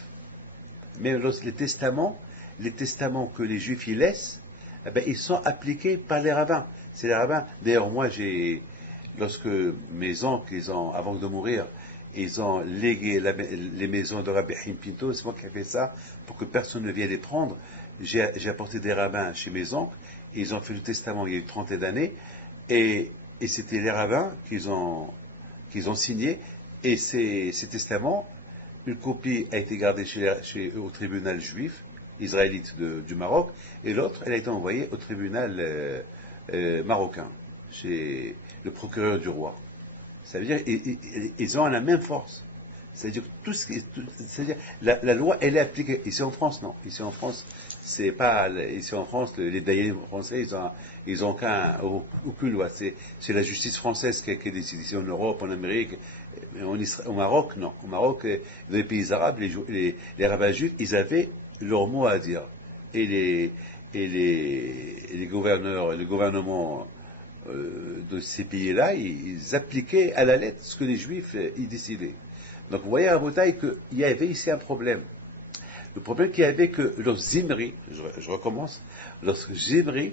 Mais les testaments que les juifs y laissent, eh ben, ils sont appliqués par les rabbins. C'est les rabbins. D'ailleurs, moi, lorsque mes oncles, avant de mourir, ils ont légué les maisons de Rabbi Haim Pinto, c'est moi qui ai fait ça, pour que personne ne vienne les prendre. J'ai apporté des rabbins chez mes oncles, ils ont fait le testament il y a eu 30 d'années, et c'était les rabbins qu'ils ont signé, et ces testaments, une copie a été gardée au tribunal juif, israélite du Maroc, et l'autre, elle a été envoyée au tribunal marocain, chez le procureur du roi. Ça veut dire ils ont la même force. C'est-à-dire que c'est-à-dire la loi, elle est appliquée. Ici en France, non. Ici en France, c'est pas. Ici en France, les Dayanim français, ils ont aucune loi. C'est la justice française qui a décidé. Ici en Europe, en Amérique, au Maroc, non. Au Maroc, dans les pays arabes, les rabbins juifs, ils avaient leur mot à dire. Et les gouverneurs, les gouvernements de ces pays-là, ils appliquaient à la lettre ce que les Juifs y décidaient. Donc vous voyez à Rabotai qu'il y avait ici un problème. Le problème qu'il y avait que lorsque Zimri, je recommence, lorsque Zimri,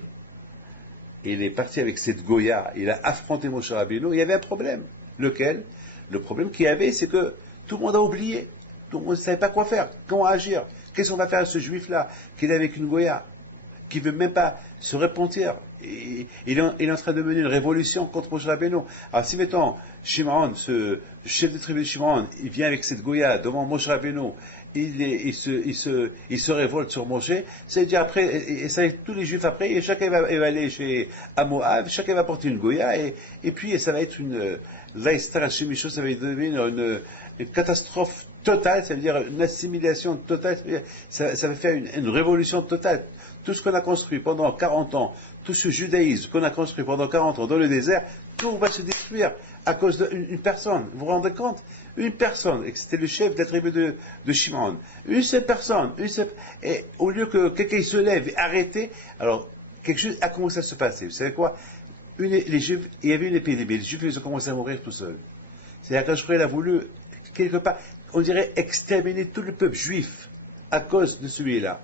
il est parti avec cette Goya, il a affronté Moshe Rabbeinu, il y avait un problème. Lequel? Le problème qu'il y avait, c'est que tout le monde a oublié. Tout le monde ne savait pas quoi faire, comment agir. Qu'est-ce qu'on va faire à ce Juif-là, qui est avec une Goya, qui ne veut même pas se repentir? Il est en train de mener une révolution contre Moshe Rabbeinu. Alors si mettons Shimon, ce chef de tribu de Shimon, il vient avec cette Goya devant Moshe Rabbeinu, il se révolte sur Moshe, c'est-à-dire après, et ça, tous les Juifs après, et chacun va aller chez Amoav, chacun va porter une Goya, et puis ça va être ça va devenir une catastrophe totale, ça veut dire une assimilation totale, ça va faire une révolution totale. Tout ce qu'on a construit pendant 40 ans, tout ce judaïsme qu'on a construit pendant 40 ans dans le désert, tout va se détruire à cause d'une personne. Vous vous rendez compte? Une personne, et c'était le chef de la tribu de Shimon. Une seule personne, et au lieu que quelqu'un se lève et arrête, alors quelque chose a commencé à se passer. Vous savez quoi? Les Juifs, il y avait une épidémie, les Juifs ils ont commencé à mourir tout seuls. C'est-à-dire qu'Hashemel a voulu, quelque part, on dirait exterminer tout le peuple juif à cause de celui-là.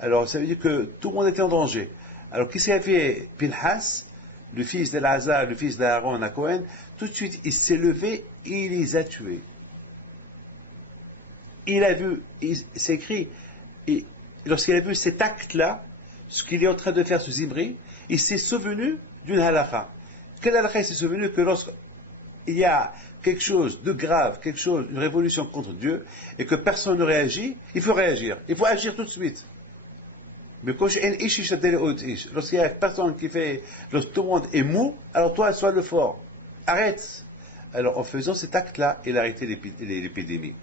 Alors ça veut dire que tout le monde était en danger. Alors qu'est-ce qu'il a fait Pinhas, le fils d'Elazar, le fils d'Aaron à Cohen? Tout de suite il s'est levé et il les a tués. Il a vu, c'est écrit, et lorsqu'il a vu cet acte-là, ce qu'il est en train de faire ce Zimri, il s'est souvenu d'une halakha. Quelle halakha il s'est souvenu? Que lorsqu'il y a quelque chose de grave, une révolution contre Dieu, et que personne ne réagit, il faut réagir. Il faut agir tout de suite. Mais lorsqu'il y a personne qui fait, lorsque tout le monde est mou, alors toi, sois le fort. arrête. Alors, en faisant cet acte-là, il a arrêté l'épidémie.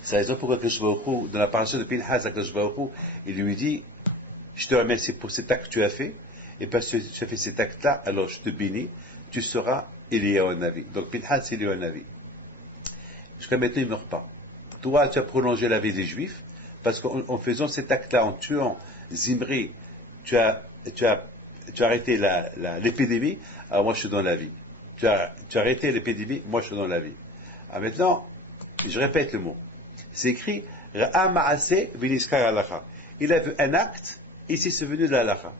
C'est la raison pourquoi Akadosh Baruch Hu, dans la paracha de Pinhas, Akadosh Baruch Hu, il lui dit, je te remercie pour cet acte que tu as fait, et parce que tu as fait cet acte-là, alors je te bénis, tu seras Eliyahu Navi. Donc Pinhas, c'est Eliyahu Navi. Jusqu'à maintenant, il ne meurt pas. Toi, tu as prolongé la vie des Juifs, parce qu'en faisant cet acte-là, en tuant Zimri, tu as arrêté l'épidémie, alors moi je te donne la vie. Tu as arrêté l'épidémie, moi je te donne la vie. Alors maintenant, je répète le mot. C'est écrit Ra'a ma'aseh v'niskar halacha. Il a vu un acte, ici c'est venu de la halacha.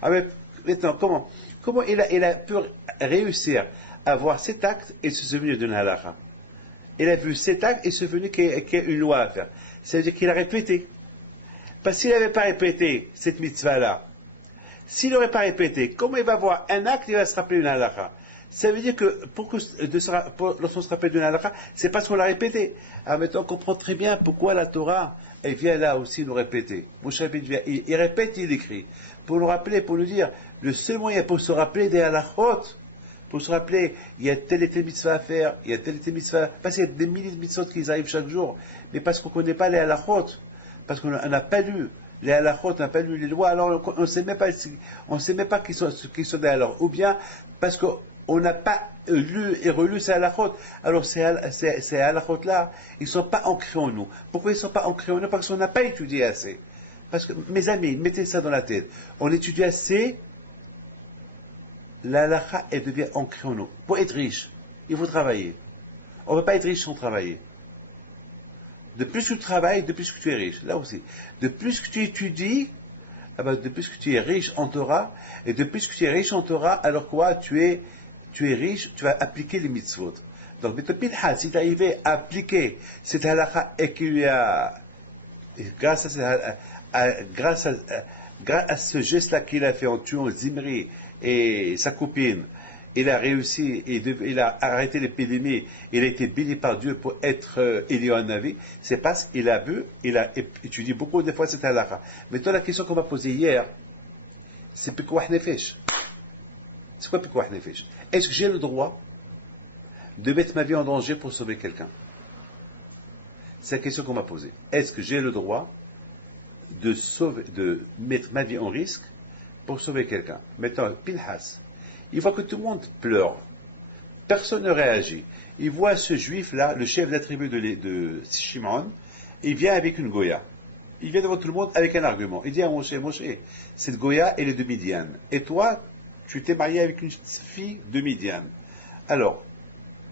Alors maintenant, comment il a pu réussir à voir cet acte et c'est venu d'une halacha? Il a vu cet acte et c'est venu qu'il y a une loi à faire. Ça veut dire qu'il a répété. Parce qu'il n'avait pas répété cette mitzvah-là, s'il n'aurait pas répété, comment il va voir un acte et il va se rappeler d'une halakha? Ça veut dire que lorsqu'on se rappelle d'une halakha, c'est parce qu'on l'a répété. Alors maintenant, on comprend très bien pourquoi la Torah, elle vient là aussi nous répéter. Moshe Rabbeinu vient, il répète, il écrit. Pour nous rappeler, pour nous dire, le seul moyen pour se rappeler des halakhot, pour se rappeler, il y a telle et telle mitzvah à faire, il y a telle et telle mitzvah, parce qu'il y a des milliers de mitzvot qui arrivent chaque jour, mais parce qu'on ne connaît pas les halakhot, parce qu'on n'a pas lu les halakhot, on n'a pas lu les lois, alors on ne sait même pas qui sont des halakhot, ou bien parce qu'on n'a pas lu et relu ces halakhot. Alors ces halakhot-là, ils ne sont pas ancrés en nous. Pourquoi ils ne sont pas ancrés en nous? Parce qu'on n'a pas étudié assez. Parce que, mes amis, mettez ça dans la tête. On étudie assez, la halakha, elle devient ancrée en nous. Pour être riche, il faut travailler. On ne peut pas être riche sans travailler. De plus que tu travailles, de plus que tu es riche. Là aussi. De plus que tu étudies, de plus que tu es riche en Torah, et de plus que tu es riche en Torah, alors quoi? Tu es riche, tu vas appliquer les mitzvot. Donc, Pinhas, si tu arrivais à appliquer cette halakha et qu'il y a, grâce à ce geste-là qu'il a fait en tuant Zimri et sa copine, il a réussi, il a arrêté l'épidémie, il a été béni par Dieu pour être Eliyahu Navi, c'est parce qu'il a vu, il a étudié beaucoup de fois cette halakha. Maintenant, la question qu'on m'a posée hier, c'est Pikuach Nefesh. C'est quoi Pikuach Nefesh? Est-ce que j'ai le droit de mettre ma vie en danger pour sauver quelqu'un? C'est la question qu'on m'a posée. Est-ce que j'ai le droit de mettre ma vie en risque pour sauver quelqu'un? Maintenant, Pinhas, il voit que tout le monde pleure. Personne ne réagit. Il voit ce juif-là, le chef de la tribu de Shimon, il vient avec une Goya. Il vient devant tout le monde avec un argument. Il dit à Moshe, cette Goya, elle est de Midian. Et toi, tu t'es marié avec une fille de Midian. Alors,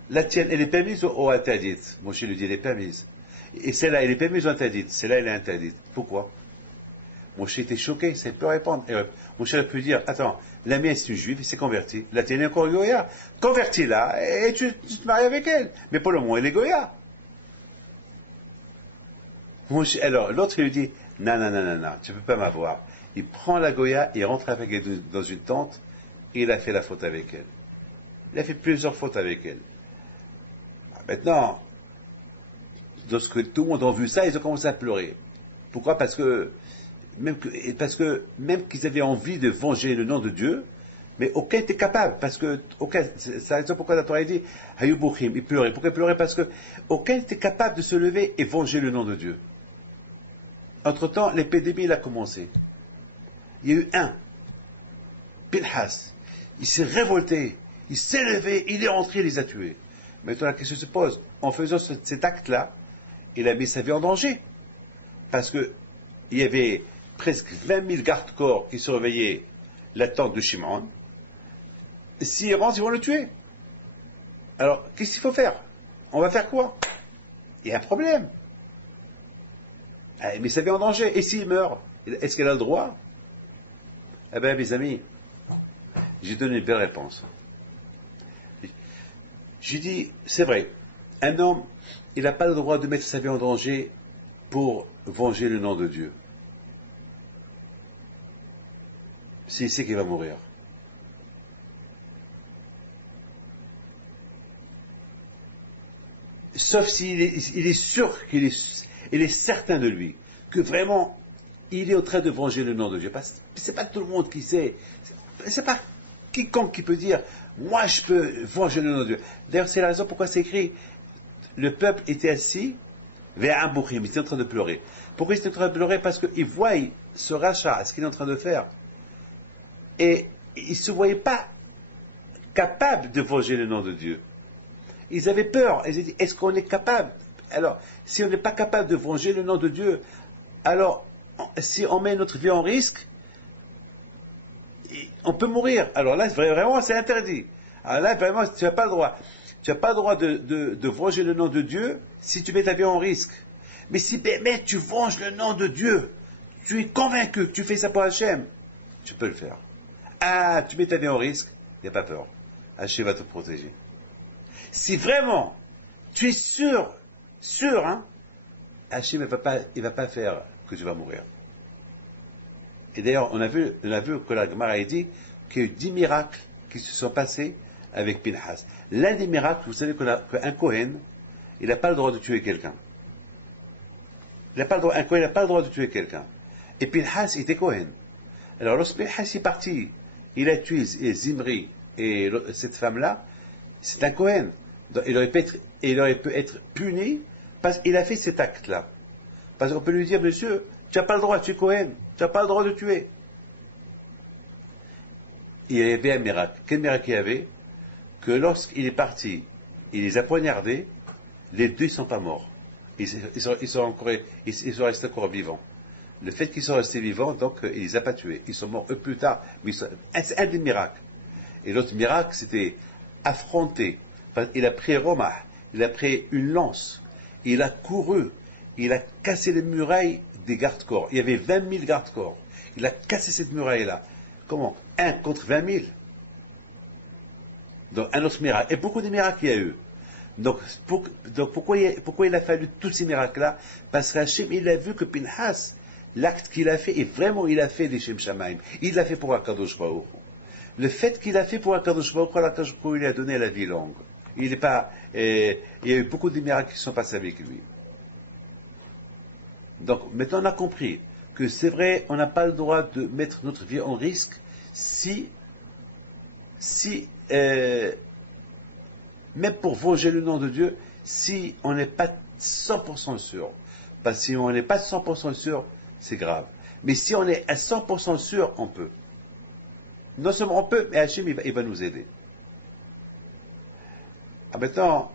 la tienne, elle est permise ou interdite? Moshe lui dit, elle est permise. Et celle-là, elle est permise ou interdite? Celle-là, elle est interdite. Pourquoi? Moshe était choqué, il ne savait pas répondre. Et Moshe a pu dire, attends, la mienne c'est une juive, il s'est converti. La tienne est encore Goya. Convertis-la et tu te maries avec elle. Mais pour le moment, elle est Goya. Alors, l'autre, il lui dit, non, tu ne peux pas m'avoir. Il prend la Goya, il rentre avec elle dans une tente, et il a fait la faute avec elle. Il a fait plusieurs fautes avec elle. Maintenant, lorsque tout le monde a vu ça, ils ont commencé à pleurer. Pourquoi? Parce que même qu'ils avaient envie de venger le nom de Dieu, mais aucun n'était capable, parce que c'est la raison pourquoi la Torah dit Hayubuchim, ils pleuraient. Pourquoi ils pleuraient? Parce que aucun n'était capable de se lever et venger le nom de Dieu. Entre-temps, l'épidémie a commencé. Il y a eu un, Pinhas, il s'est révolté, il s'est levé, il est rentré, il les a tués. Maintenant la question se pose, en faisant cet acte-là, il a mis sa vie en danger. Parce que il y avait presque 20 000 gardes-corps qui surveillaient la tente de Shimon. S'ils rentrent, ils vont le tuer. Alors, qu'est-ce qu'il faut faire? On va faire quoi? Il y a un problème. Mais sa vie en danger. Et s'il meurt, est-ce qu'elle a le droit? Eh bien, mes amis, j'ai donné une belle réponse. J'ai dit, c'est vrai, un homme, il n'a pas le droit de mettre sa vie en danger pour venger le nom de Dieu. S'il sait qu'il va mourir. Sauf s'il est sûr il est certain de lui, que vraiment, il est en train de venger le nom de Dieu. C'est pas tout le monde qui sait. C'est pas quiconque qui peut dire, Moi, je peux venger le nom de Dieu. D'ailleurs, c'est la raison pourquoi c'est écrit, le peuple était assis vers un bouchim, il était en train de pleurer. Pourquoi il était en train de pleurer? Parce qu'il voit ce rachat, ce qu'il est en train de faire. Et ils ne se voyaient pas capables de venger le nom de Dieu. Ils avaient peur. Ils ont dit, est-ce qu'on est capable? Alors, si on n'est pas capable de venger le nom de Dieu, alors, si on met notre vie en risque, on peut mourir. Alors là, vraiment, c'est interdit. Alors là, vraiment, tu n'as pas le droit. Tu n'as pas le droit de venger le nom de Dieu si tu mets ta vie en risque. Mais si mais tu venges le nom de Dieu, tu es convaincu que tu fais ça pour Hachem, tu peux le faire. Ah, tu mets ta vie en risque, il n'y a pas peur. Hachem va te protéger. Si vraiment tu es sûr, hein, Hachem ne va pas faire que tu vas mourir. Et d'ailleurs, on a vu que la Gemara a dit qu'il y a eu 10 miracles qui se sont passés avec Pinhas. L'un des miracles, vous savez qu'un Kohen, il n'a pas le droit de tuer quelqu'un. Un Kohen n'a pas le droit de tuer quelqu'un. Et Pinhas était Kohen. Alors lorsque Pinhas est parti, il a tué Zimri et cette femme-là, c'est un Kohen. Donc, il aurait pu être puni parce qu'il a fait cet acte-là. Parce qu'on peut lui dire, monsieur, tu n'as pas le droit de tuer Kohen, tu n'as pas le droit de tuer. Il y avait un miracle. Quel miracle il y avait? Que lorsqu'il est parti, il les a poignardés, les deux ne sont pas morts. Ils sont restés encore vivants. Le fait qu'ils sont restés vivants, donc, il les a pas tués. Ils sont morts eux plus tard. Mais c'est un des miracles. Et l'autre miracle, c'était affronter. Il a pris Romah, il a pris une lance, il a couru, il a cassé les murailles des gardes-corps. Il y avait 20 000 gardes-corps. Il a cassé cette muraille-là. Comment? 1 contre 20 000. Donc, un autre miracle. Et beaucoup de miracles il y a eu. Donc pourquoi il a fallu tous ces miracles-là? Parce qu'Hachem, il a vu que Pinhas, l'acte qu'il a fait, et vraiment il a fait des Shem Shamaim. Il l'a fait pour Akadosh Baruch Hu. Le fait qu'il a fait pour Akadosh Baruch Hu, Akadosh Baruch Hu, il a donné la vie longue. Il y a eu beaucoup de miracles qui sont passés avec lui. Donc maintenant on a compris que c'est vrai, on n'a pas le droit de mettre notre vie en risque si même pour venger le nom de Dieu, si on n'est pas 100% sûr. Parce que si on n'est pas 100% sûr, c'est grave. Mais si on est à 100% sûr, on peut. Non seulement on peut, mais Hachem, il va nous aider. Ah, maintenant,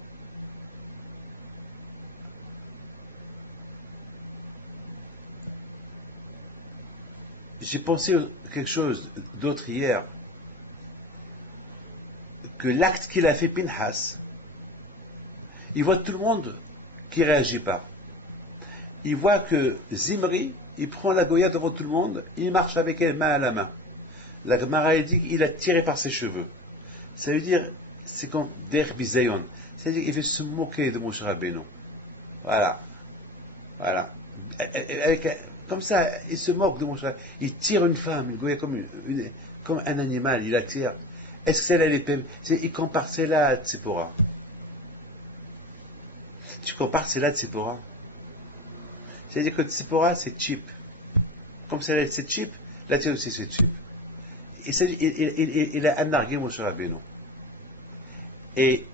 j'ai pensé à quelque chose d'autre hier, que l'acte qu'il a fait Pinhas, il voit tout le monde qui ne réagit pas. Il voit que Zimri, il prend la Goya devant tout le monde, il marche avec elle main à la main. La Gemara dit qu'il a tiré par ses cheveux. Ça veut dire, c'est comme Der Bizayon. C'est-à-dire qu'il veut se moquer de Moshe Rabbeinu. Voilà. Comme ça, il se moque de Moshe Rabbeinu. Il tire une femme, une Goya comme un animal, il la tire. Est-ce que celle-là, il compare celle-là à Tzipora? Tu compares celle-là à Tzipora? C'est-à-dire que Tzipora, c'est cheap. Comme celle-là, c'est cheap, la tienne aussi, c'est cheap. Il a nargué Moshe Rabbeinu. Et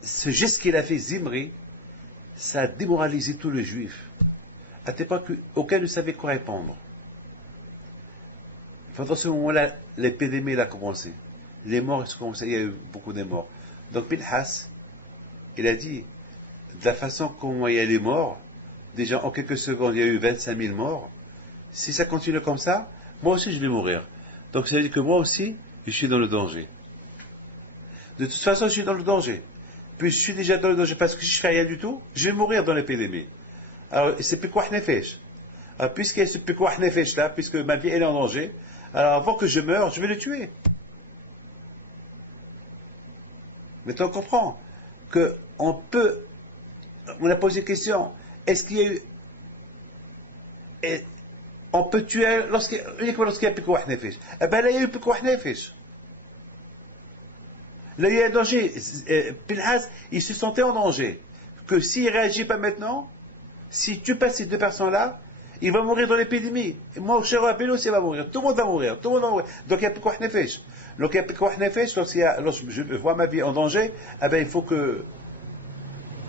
ce geste qu'il a fait, Zimri, ça a démoralisé tous les juifs. À tel point qu'aucun ne savait quoi répondre. Pendant ce moment-là, l'épidémie a commencé. Les morts, il y a eu beaucoup de morts. Donc Pinhas, il a dit, de la façon comment il y a les morts, déjà en quelques secondes, il y a eu 25 000 morts. Si ça continue comme ça, moi aussi je vais mourir. Donc ça veut dire que moi aussi, je suis dans le danger. De toute façon, je suis dans le danger. Puis je suis déjà dans le danger parce que si je ne fais rien du tout, je vais mourir dans l'épidémie. Alors c'est Pekuach Nefesh. Alors puisqu'il y a ce Pekuach Nefesh là, puisque ma vie elle est en danger, alors avant que je meure, je vais le tuer. Maintenant, on comprend qu'on peut. On a posé la question, est-ce qu'il y a eu. On peut tuer uniquement lorsqu'il y a Pekuach Nefesh. Eh bien là, il y a eu Pekuach Nefesh. Là, il y a un danger. Pinhas, il se sentait en danger. Que s'il ne réagit pas maintenant, si tu passes ces deux personnes-là, Il va mourir dans l'épidémie. Moi, cher Rabbeinu, il va mourir. Tout le monde va mourir. Tout le monde va mourir. Donc, il y a Pekuach Nefesh. Donc, il y a Pekuach Nefesh. Lorsque je vois ma vie en danger, eh ben, il faut que...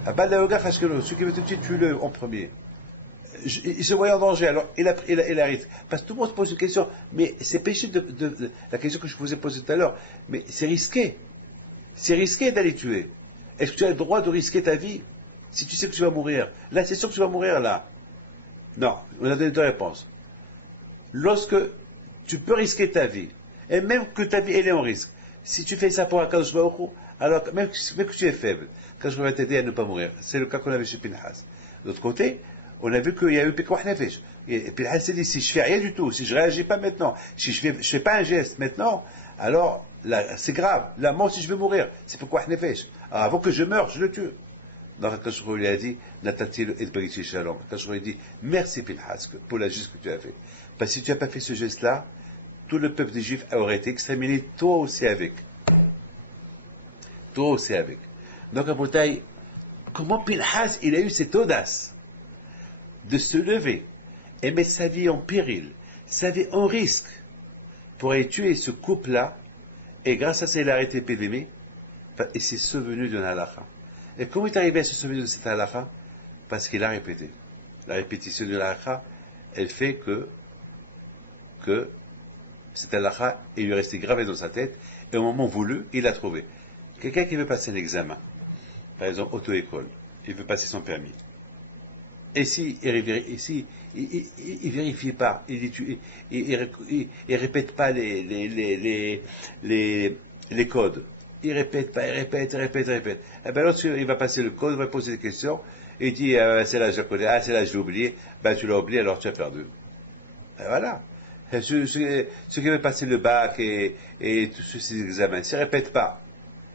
Celui qui veut te tuer, tue-le en premier. Il se voit en danger, alors il arrête. Parce que tout le monde se pose une question, mais c'est péché la question que je vous ai posée tout à l'heure, mais c'est risqué. C'est risqué d'aller tuer. Est-ce que tu as le droit de risquer ta vie si tu sais que tu vas mourir? Là, c'est sûr que tu vas mourir, là. Non, on a donné deux réponses. Lorsque tu peux risquer ta vie, et même que ta vie elle est en risque, si tu fais ça pour Akadosh Baruch Hu, alors même que tu es faible, Akadosh Baruch Hu va t'aider à ne pas mourir. C'est le cas qu'on avait chez Pinchas. De l'autre côté, on a vu qu'il y a eu Pekuach Nefesh. Et Pinchas s'est dit, si je fais rien du tout, si je réagis pas maintenant, si je fais pas un geste maintenant, alors là, c'est grave. Là, moi aussi je vais mourir. C'est Pekuach Nefesh. Alors avant que je meure, je le tue. Donc Akadosh Baruch Hu lui a dit, Natati et Bariti Shalom. Akadosh Baruch Hu dit, merci Pinchas pour la geste que tu as fait. Parce que si tu n'as pas fait ce geste-là, tout le peuple des Juifs aurait été exterminé, toi aussi avec. Toi aussi avec. Donc à Boutaï, comment Pinchas il a eu cette audace de se lever et mettre sa vie en péril, sa vie en risque, pour aller tuer ce couple-là, et grâce à ça il a arrêté l'épidémie, et s'est souvenu d'une halakha. Et comment il est arrivé à se souvenir de cette halakha? Parce qu'il a répété. La répétition de l'halakha, elle fait que cette halakha est lui restée gravée dans sa tête, et au moment voulu, il l'a trouvé. Quelqu'un qui veut passer un examen, par exemple auto-école, il veut passer son permis. Et si il vérifie pas, il répète pas les codes, il répète pas, il répète. Et ben lorsqu'il va passer le code, il va poser des questions, et il dit c'est là je connais, c'est là je l'ai oublié, ben tu l'as oublié alors tu as perdu. Et voilà. Ceux qui veulent passer le bac et tous ces examens, s'ils ne répètent pas,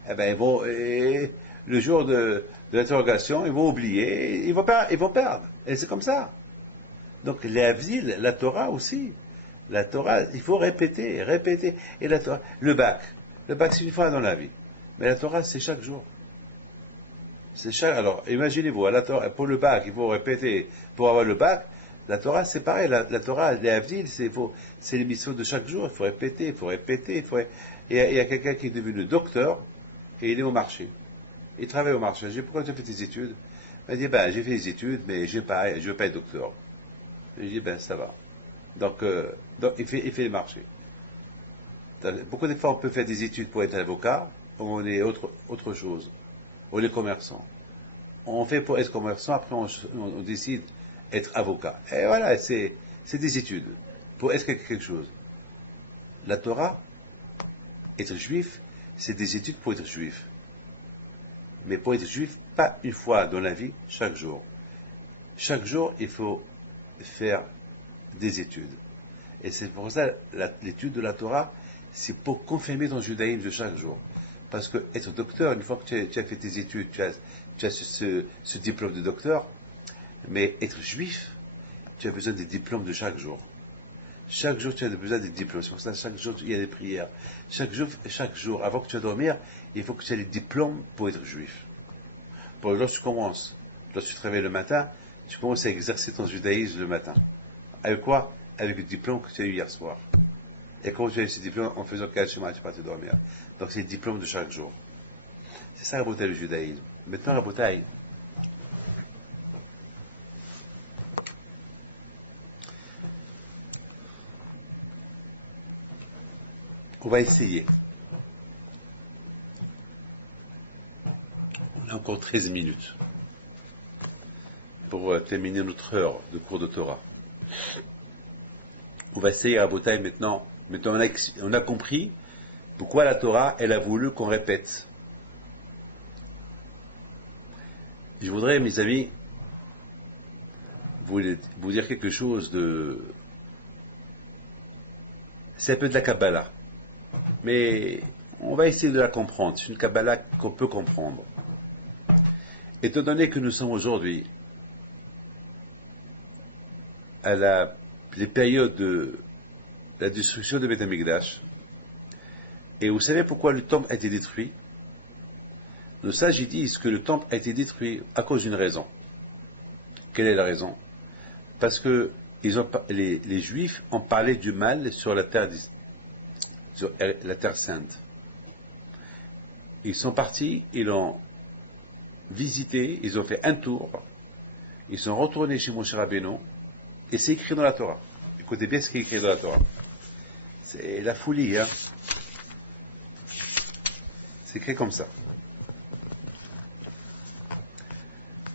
eh ben ils vont le jour de l'interrogation, ils vont oublier, ils vont perdre. Et c'est comme ça. Donc la Torah aussi. La Torah, il faut répéter. Et la Torah, le bac c'est une fois dans la vie. Mais la Torah, c'est chaque jour. Alors, imaginez-vous, pour le bac, il faut répéter pour avoir le bac. La Torah, c'est pareil. La Torah, les Avdil, c'est l'émission de chaque jour. Il faut répéter. Il y a quelqu'un qui est devenu docteur et il est au marché. Il travaille au marché. Je dis, pourquoi tu as fait tes études? Il dit, j'ai fait des études, mais je ne veux pas être docteur. Je dis, ça va. Donc il fait les marchés. Beaucoup de fois, on peut faire des études pour être avocat, on est autre chose. On est commerçant. On fait pour être commerçant, après on décide être avocat. Et voilà, c'est des études pour être quelque chose. La Torah, être juif, c'est des études pour être juif. Mais pour être juif, pas une fois dans la vie, chaque jour. Chaque jour, il faut faire des études. Et c'est pour ça, l'étude de la Torah, c'est pour confirmer ton judaïsme de chaque jour. Parce que être docteur, une fois que tu as fait tes études, tu as ce diplôme de docteur, mais être juif, tu as besoin des diplômes de chaque jour. Chaque jour, tu as besoin des diplômes. C'est pour ça, chaque jour, il y a des prières. Chaque jour, avant que tu vas dormir, il faut que tu aies les diplômes pour être juif. Lorsque tu te réveilles le matin, tu commences à exercer ton judaïsme le matin. Avec quoi? Avec le diplôme que tu as eu hier soir. Et comment tu as eu ce diplôme? En faisant Kriyat Shema, tu vas te dormir. Donc c'est le diplôme de chaque jour. C'est ça, Rabotai, le judaïsme. Maintenant, Rabotai, on va essayer. On a encore 13 minutes pour terminer notre heure de cours de Torah. On va essayer à Rabotai maintenant. Maintenant, on a compris pourquoi la Torah, elle a voulu qu'on répète. Je voudrais, mes amis, vous dire quelque chose de... C'est un peu de la Kabbalah. Mais on va essayer de la comprendre. C'est une Kabbalah qu'on peut comprendre. Étant donné que nous sommes aujourd'hui à les périodes de la destruction de Beth Amikdash, et vous savez pourquoi le temple a été détruit? Nos sages disent que le temple a été détruit à cause d'une raison. Quelle est la raison? Parce que les Juifs ont parlé du mal sur la terre, sur la terre sainte. Ils sont partis, ils l'ont visité, ils ont fait un tour, ils sont retournés chez Moshe Rabbeinu, et c'est écrit dans la Torah. Écoutez bien ce qui est écrit dans la Torah. C'est la folie, hein. C'est écrit comme ça.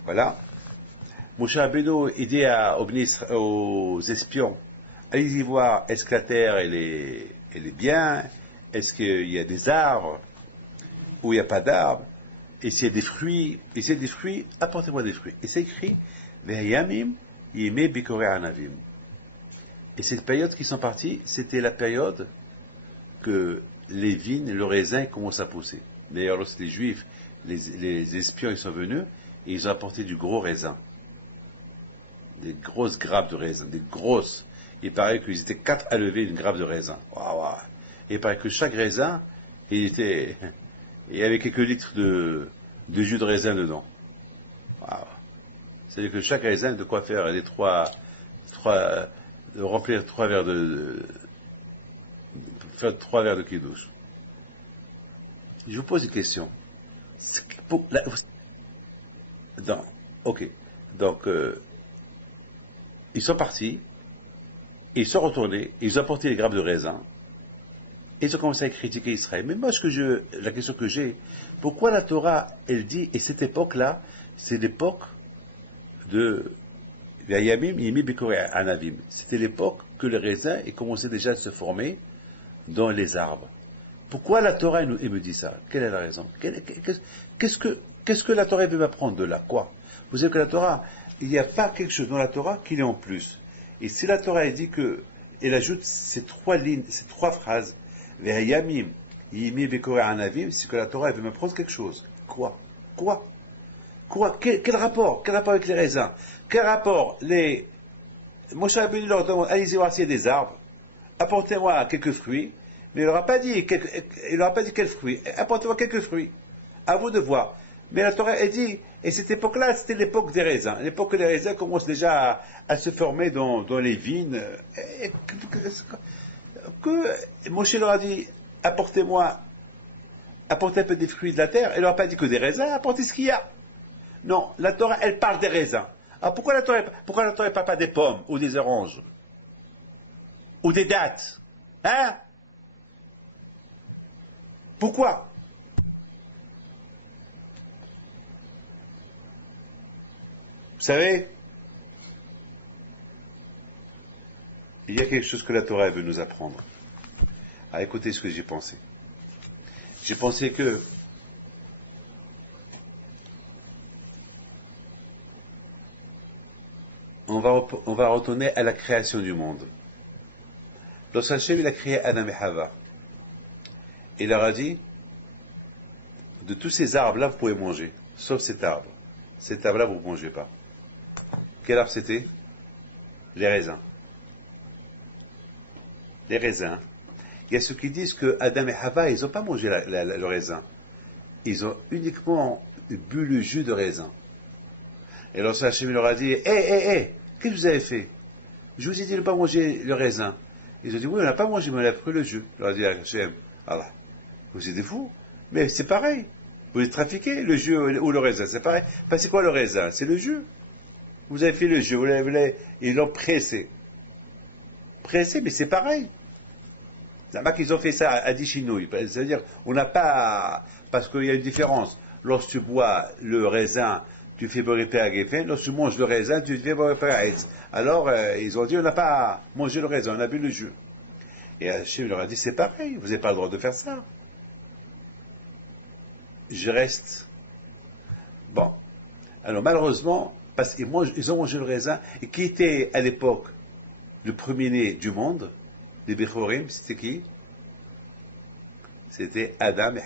Voilà. Moshe Rabbeinu dit aux espions, allez-y voir, est-ce que la terre elle est bien, est-ce qu'il y a des arbres, ou il n'y a pas d'arbres, et s'il y a des fruits, apportez-moi des fruits. Et c'est écrit, Vehayamim yimei bikorei anavim. Et cette période qui sont partis, c'était la période que les vignes, le raisin commencent à pousser. D'ailleurs, lorsque les Juifs, les espions, ils sont venus, et ils ont apporté du gros raisin. Des grosses grappes de raisin, des grosses. Il paraît qu'ils étaient 4 à lever une grappe de raisin. Waouh. Et il paraît que chaque raisin, il y avait quelques litres de jus de raisin dedans. Waouh. C'est-à-dire que chaque raisin, de quoi faire les de remplir 3 verres faire 3 verres de kidouche. Je vous pose une question. Ok. Donc, ils sont partis, ils sont retournés, ils ont apporté les grappes de raisin, et ils ont commencé à critiquer Israël. Mais moi, la question que j'ai, pourquoi la Torah, elle dit, et cette époque-là, c'est l'époque de Yamim, Yimi, Bikorei, Anavim. C'était l'époque que le raisin commençait déjà à se former dans les arbres. Pourquoi la Torah, elle me dit ça? Quelle est la raison? Qu'est-ce que la Torah veut m'apprendre de là? Quoi? Vous savez que la Torah, il n'y a pas quelque chose dans la Torah qui est en plus. Et si la Torah, elle dit que, elle ajoute ces 3 lignes, ces 3 phrases, Vehayamim, Yimi, Bikorei, Anavim, c'est que la Torah, elle veut m'apprendre quelque chose. Quoi? Quel rapport? Quel rapport avec les raisins? Quel rapport? Moshe Rabbeinu leur demande, allez-y voir s'il y a des arbres, apportez-moi quelques fruits, mais il n'aura pas dit quels fruits, apportez-moi quelques fruits, à vous de voir. Mais la Torah, elle dit, et cette époque-là, c'était l'époque des raisins. L'époque où les raisins commencent déjà à se former dans les vignes. Que Moshe leur a dit, apportez un peu des fruits de la terre, elle leur a pas dit que des raisins, apportez ce qu'il y a. Non, la Torah, elle parle des raisins. Alors pourquoi la Torah ne parle pas des pommes, ou des oranges, ou des dattes? Hein? Pourquoi? Vous savez, il y a quelque chose que la Torah veut nous apprendre. À écouter ce que j'ai pensé. J'ai pensé que on va retourner à la création du monde. Lorsque Hachem, il a créé Adam et Hava, il leur a dit, de tous ces arbres-là, vous pouvez manger, sauf cet arbre. Cet arbre-là, vous ne mangez pas. Quel arbre c'était? Les raisins. Les raisins. Il y a ceux qui disent que Adam et Hava, ils n'ont pas mangé le raisin. Ils ont uniquement bu le jus de raisin. Et lorsque Hachem leur a dit, qu'est-ce que vous avez fait? Je vous ai dit de ne pas manger le raisin. Ils ont dit, oui, on n'a pas mangé, mais on a pris le jus. Il leur a dit Hachem, Allah, vous êtes des fous? Mais c'est pareil. Vous êtes trafiqué, le jus ou le raisin, c'est pareil. Enfin, c'est quoi le raisin? C'est le jus. Vous avez fait le jus, ils l'ont pressé. Pressé, mais c'est pareil. Ils ont fait ça à 10 chinouilles. C'est-à-dire, on n'a pas, parce qu'il y a une différence. Lorsque tu bois le raisin, tu fais boripé à Geffen. Lorsque tu manges le raisin, tu fais boripé à Eitz. Alors, ils ont dit, on n'a pas mangé le raisin, on a bu le jus. Et Hachem leur a dit, c'est pareil, vous n'avez pas le droit de faire ça. Je reste. Bon. Alors, malheureusement, parce qu'ils ont mangé le raisin, et qui était à l'époque le premier-né du monde, les Bechorim, c'était qui? C'était Adam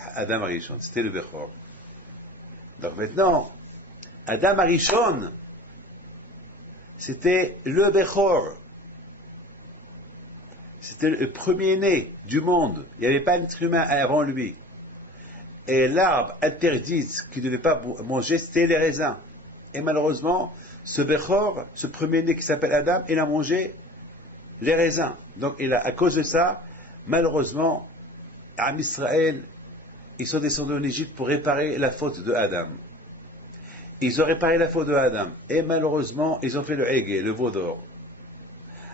Arishon, c'était le Bechor. Donc maintenant, Adam Arishon, c'était le Bechor. C'était le premier-né du monde. Il n'y avait pas d'être humain avant lui. Et l'arbre interdit qu'il ne devait pas manger, c'était les raisins. Et malheureusement, Ce Bechor, ce premier-né qui s'appelle Adam, il a mangé les raisins. Donc, à cause de ça, malheureusement, Am Israël, ils sont descendus en Égypte pour réparer la faute de Adam. Ils ont réparé la faute de Adam. Et malheureusement, ils ont fait le Hégé, le veau d'or.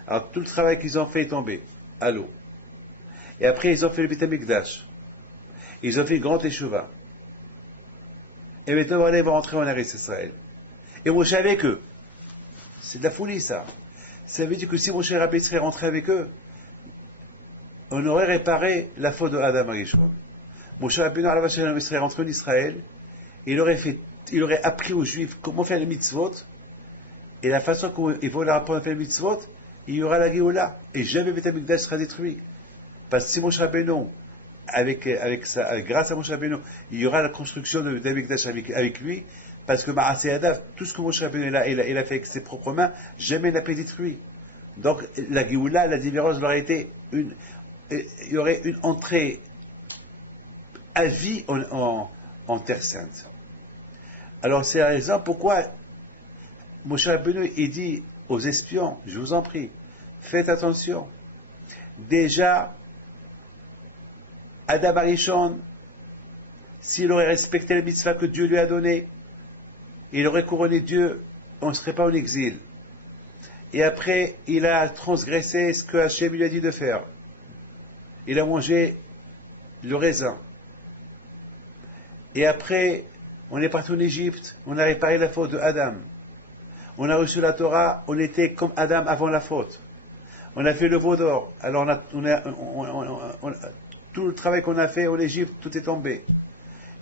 Alors, tout le travail qu'ils ont fait est tombé à l'eau. Et après, ils ont fait le Beit HaMikdash. Ils ont fait une grande échouva. Et maintenant, voilà, ils vont rentrer en Eretz Israël. Et Moshe avec eux. C'est de la folie, ça. Ça veut dire que si Moshe Rabbeinu serait rentré avec eux, on aurait réparé la faute de Adam Arishon. Moshe Rabbeinu serait rentré en Israël, il aurait appris aux Juifs comment faire les mitzvot, et la façon comment ils vont leur apprendre à faire les mitzvot, il y aura la Géoula, et jamais Beit HaMikdash sera détruit. Parce que si Moshe Rabbeinu, grâce à Moshe Rabbeinu, il y aura la construction de Beit HaMikdash avec lui, parce que Ma'aseh Adav, tout ce que Moshe Rabbeinu il a fait avec ses propres mains, jamais il n'a pas détruit. Donc la Géoula, la différence aurait été il y aurait une entrée à vie en Terre Sainte. Alors c'est la raison pourquoi Moshe Rabbeinu il dit aux espions, je vous en prie, faites attention. Déjà, Adam Arishon, s'il aurait respecté la mitzvah que Dieu lui a donnée, il aurait couronné Dieu, on ne serait pas en exil. Et après, il a transgressé ce que Hachem lui a dit de faire. Il a mangé le raisin. Et après, on est parti en Égypte, on a réparé la faute de Adam. On a reçu la Torah, on était comme Adam avant la faute. On a fait le veau d'or. Alors tout le travail qu'on a fait en Égypte, tout est tombé.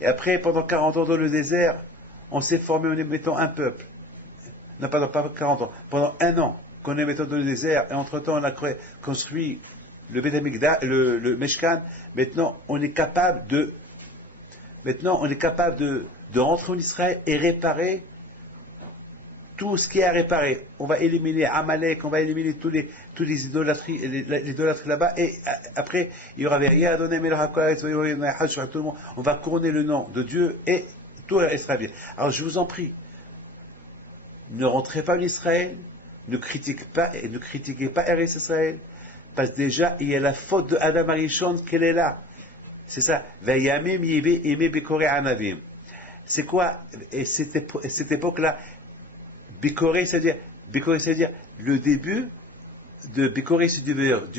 Et après, pendant 40 ans dans le désert, on s'est formé en émettant un peuple. Non, pardon, pas 40 ans. Pendant 1 an qu'on est mettant dans le désert, et entre-temps, on a construit le Beit HaMikdash, le Meshkan. Maintenant, on est capable de rentrer en Israël et réparer tout ce qui est à réparer. On va éliminer Amalek, on va éliminer tous les idolâtries, les idolâtries là-bas, et après, il y aura Veria, tout le monde, on va couronner le nom de Dieu, et tout sera bien. Alors, je vous en prie, ne rentrez pas en Israël, ne critiquez pas Eretz Israël, parce que déjà, il y a la faute de Adam Arishon, qu'elle est là. C'est ça. Vayamim yibe ime bekore anavim. C'est quoi cette époque-là? Bekore, c'est-à-dire le début de Bekore, c'est du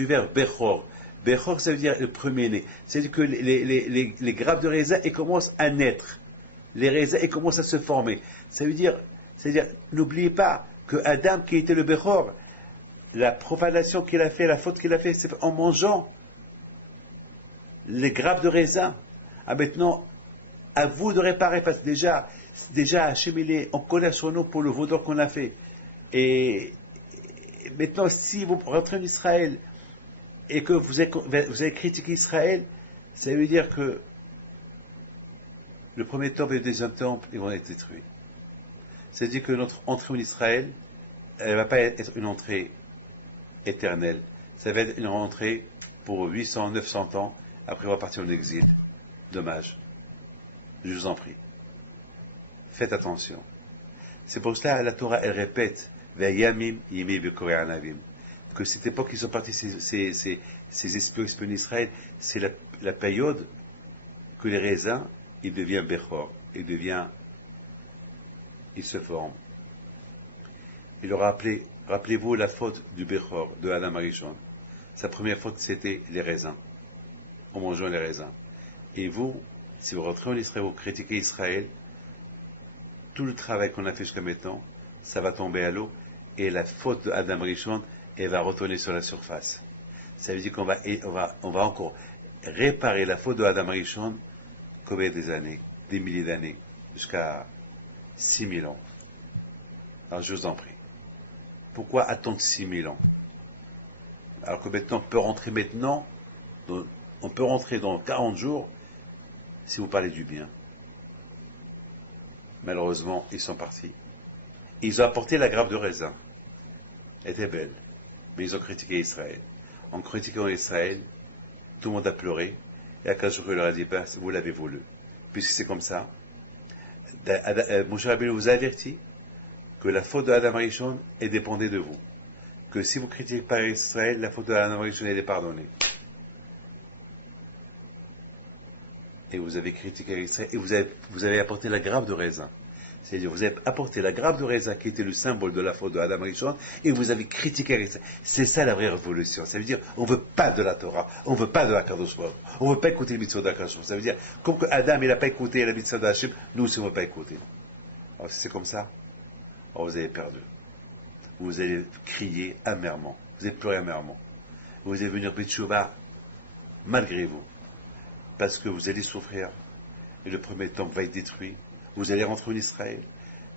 verbe Bechor. Bechor, ça veut dire le premier-né. C'est-à-dire que les grappes de raisin, elles commencent à naître. Les raisins, elles commencent à se former. C'est-à-dire, n'oubliez pas que Adam, qui était le Bechor, la profanation qu'il a fait, la faute qu'il a fait, c'est en mangeant les grappes de raisin. Ah, maintenant, à vous de réparer, parce que déjà, Hachem, on connaît son nom pour le veau d'or qu'on a fait. Et maintenant, si vous rentrez en Israël et que vous avez critiqué Israël, ça veut dire que le premier temple et le deuxième temple, ils vont être détruits. C'est-à-dire que notre entrée en Israël, elle ne va pas être une entrée éternelle. Ça va être une entrée pour 800, 900 ans. Après, on va partir en exil. Dommage. Je vous en prie. Faites attention. C'est pour cela que la Torah, elle répète Vayamim yimi bekore anavim. Que cette époque, ils sont partis, ces espions d'Israël, c'est la période que les raisins, ils deviennent Bechor. Ils se forment. Il leur a appelé, rappelez-vous la faute du Bechor, de Adam Arishon. Sa première faute, c'était les raisins. En mangeant les raisins. Et vous, si vous rentrez en Israël, vous critiquez Israël, tout le travail qu'on a fait jusqu'à maintenant, ça va tomber à l'eau, et la faute de Adam Rishon, elle va retourner sur la surface. Ça veut dire qu'on va encore réparer la faute de Adam Rishon, combien des années, des milliers d'années, jusqu'à 6000 ans. Alors je vous en prie. Pourquoi attendre 6000 ans? Alors que maintenant, on peut rentrer maintenant, on peut rentrer dans 40 jours, si vous parlez du bien. Malheureusement, ils sont partis. Ils ont apporté la grappe de raisin. Elle était belle. Mais ils ont critiqué Israël. En critiquant Israël, tout le monde a pleuré. Et Akadosh Baruch Hu leur a dit, ben, vous l'avez voulu. Puisque c'est comme ça, Moshe Rabbeinu vous a averti, que la faute de Adam Arishon est dépendée de vous. Que si vous critiquez pas Israël, la faute de Adam Arishon elle est pardonnée. Et vous avez critiqué Israël, et vous avez apporté la grappe de raisin. C'est-à-dire, vous avez apporté la grappe de raisin qui était le symbole de la faute de Adam Arishon, et vous avez critiqué Israël. C'est ça la vraie révolution. Ça veut dire, on ne veut pas de la Torah, on ne veut pas de la Kadosh Baruch, on ne veut pas écouter les mitzvot d'Hashem. Ça veut dire, comme que Adam il n'a pas écouté la mitzvot d'Hashem, nous aussi on ne veut pas écouter. Alors si c'est comme ça, alors vous avez perdu. Vous allez crier amèrement, vous allez pleurer amèrement. Vous allez venir Betchouva malgré vous, parce que vous allez souffrir, et le premier temple va être détruit. Vous allez rentrer en Israël,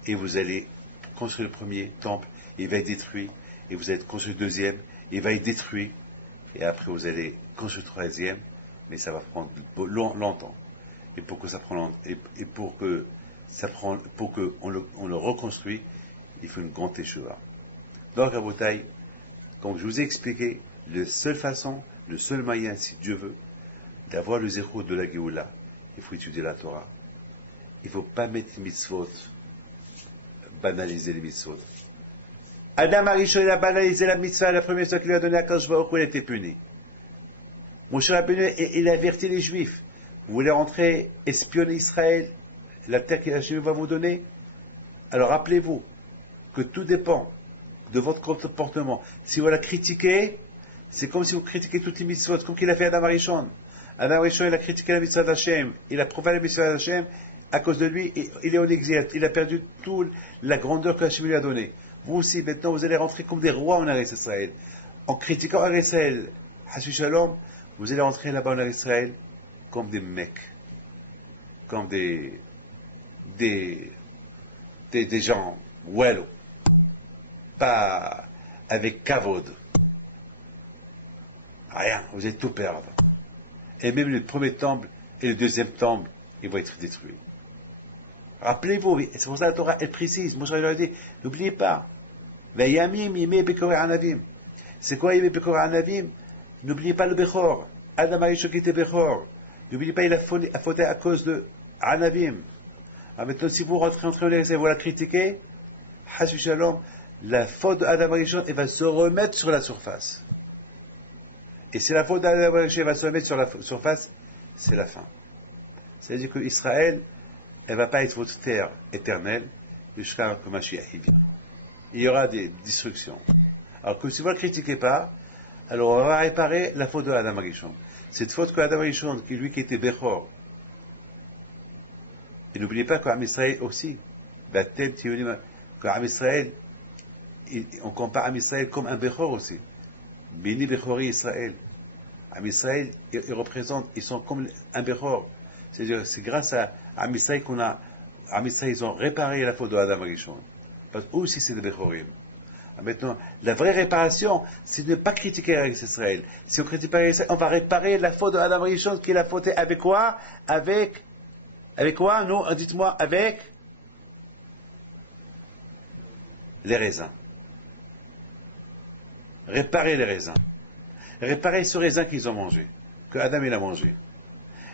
et vous allez construire le premier temple, il va être détruit, et vous allez construire le deuxième, il va être détruit, et après vous allez construire le troisième, mais ça va prendre longtemps. Et pour que ça prenne, et pour que on le reconstruit, il faut une grande teshuva. Donc, à Botaï, comme je vous ai expliqué, la seule façon, le seul moyen, si Dieu veut, d'avoir le zéro de la Géoula, il faut étudier la Torah. Il ne faut pas mettre les mitzvot, banaliser les mitzvot. Adam Arishon, il a banalisé la mitzvah, la première fois qu'il lui a donné à Kadosh Baruch Hu, il a été puni. Moshe Rabbeinu, il a averti les Juifs. Vous voulez rentrer, espionner Israël, la terre qu'Hachem va vous donner? Alors rappelez-vous que tout dépend de votre comportement. Si vous la critiquez, c'est comme si vous critiquez toutes les mitzvot, comme qu'il a fait Adam Arishon. Adam Arishon, il a critiqué la mitzvah d'Hachem, il a prouvé la mitzvah d'Hachem, à cause de lui, il est en exil, il a perdu toute la grandeur que Hachem lui a donnée. Vous aussi, maintenant, vous allez rentrer comme des rois en Eretz Israël. En critiquant Eretz Israël, Hashu Shalom, vous allez rentrer là-bas en Eretz Israël comme des mecs, comme des gens, wello, pas avec kavod. Rien, vous allez tout perdre. Et même le premier temple et le deuxième temple, ils vont être détruits. Rappelez-vous, c'est pour ça que la Torah, elle précise. Moi, je leur ai dit, n'oubliez pas. C'est quoi Yemé Bekor Anavim? N'oubliez pas le Bechor. Adam Arishon qui était Bechor. N'oubliez pas, il a fauté à cause de Anavim. Alors maintenant, si vous rentrez en train et vous la critiquez, Hashu Shalom, la faute d'Adam Arishon, elle va se remettre sur la surface. Et si la faute d'Adam Arishon va se remettre sur la surface, c'est la fin. C'est-à-dire que Israël, elle ne va pas être votre terre éternelle jusqu'à que Mashiach vient. Il y aura des destructions. Alors que si vous ne la critiquez pas, alors on va réparer la faute de Adam Arishon. Cette faute que Adam Arishon, lui qui était Bechor, et n'oubliez pas qu'Am Israël aussi, qu'Am Israël, on compare Am Israël comme un Bechor aussi. Béni Bechori Israël. Am Israël, ils représentent, ils sont comme un Bechor. C'est-à-dire, c'est grâce à Am Israël qu'on a, Am Israël, ils ont réparé la faute de Adam Arishon. Parce que aussi c'est des Bechorim. Maintenant, la vraie réparation, c'est de ne pas critiquer Israël. Si on critique pas Israël, on va réparer la faute de Adam Arishon, qui est la faute avec quoi? Avec quoi? Non, dites-moi, avec les raisins. Réparer les raisins. Réparer ce raisin qu'ils ont mangé, que Adam il a mangé.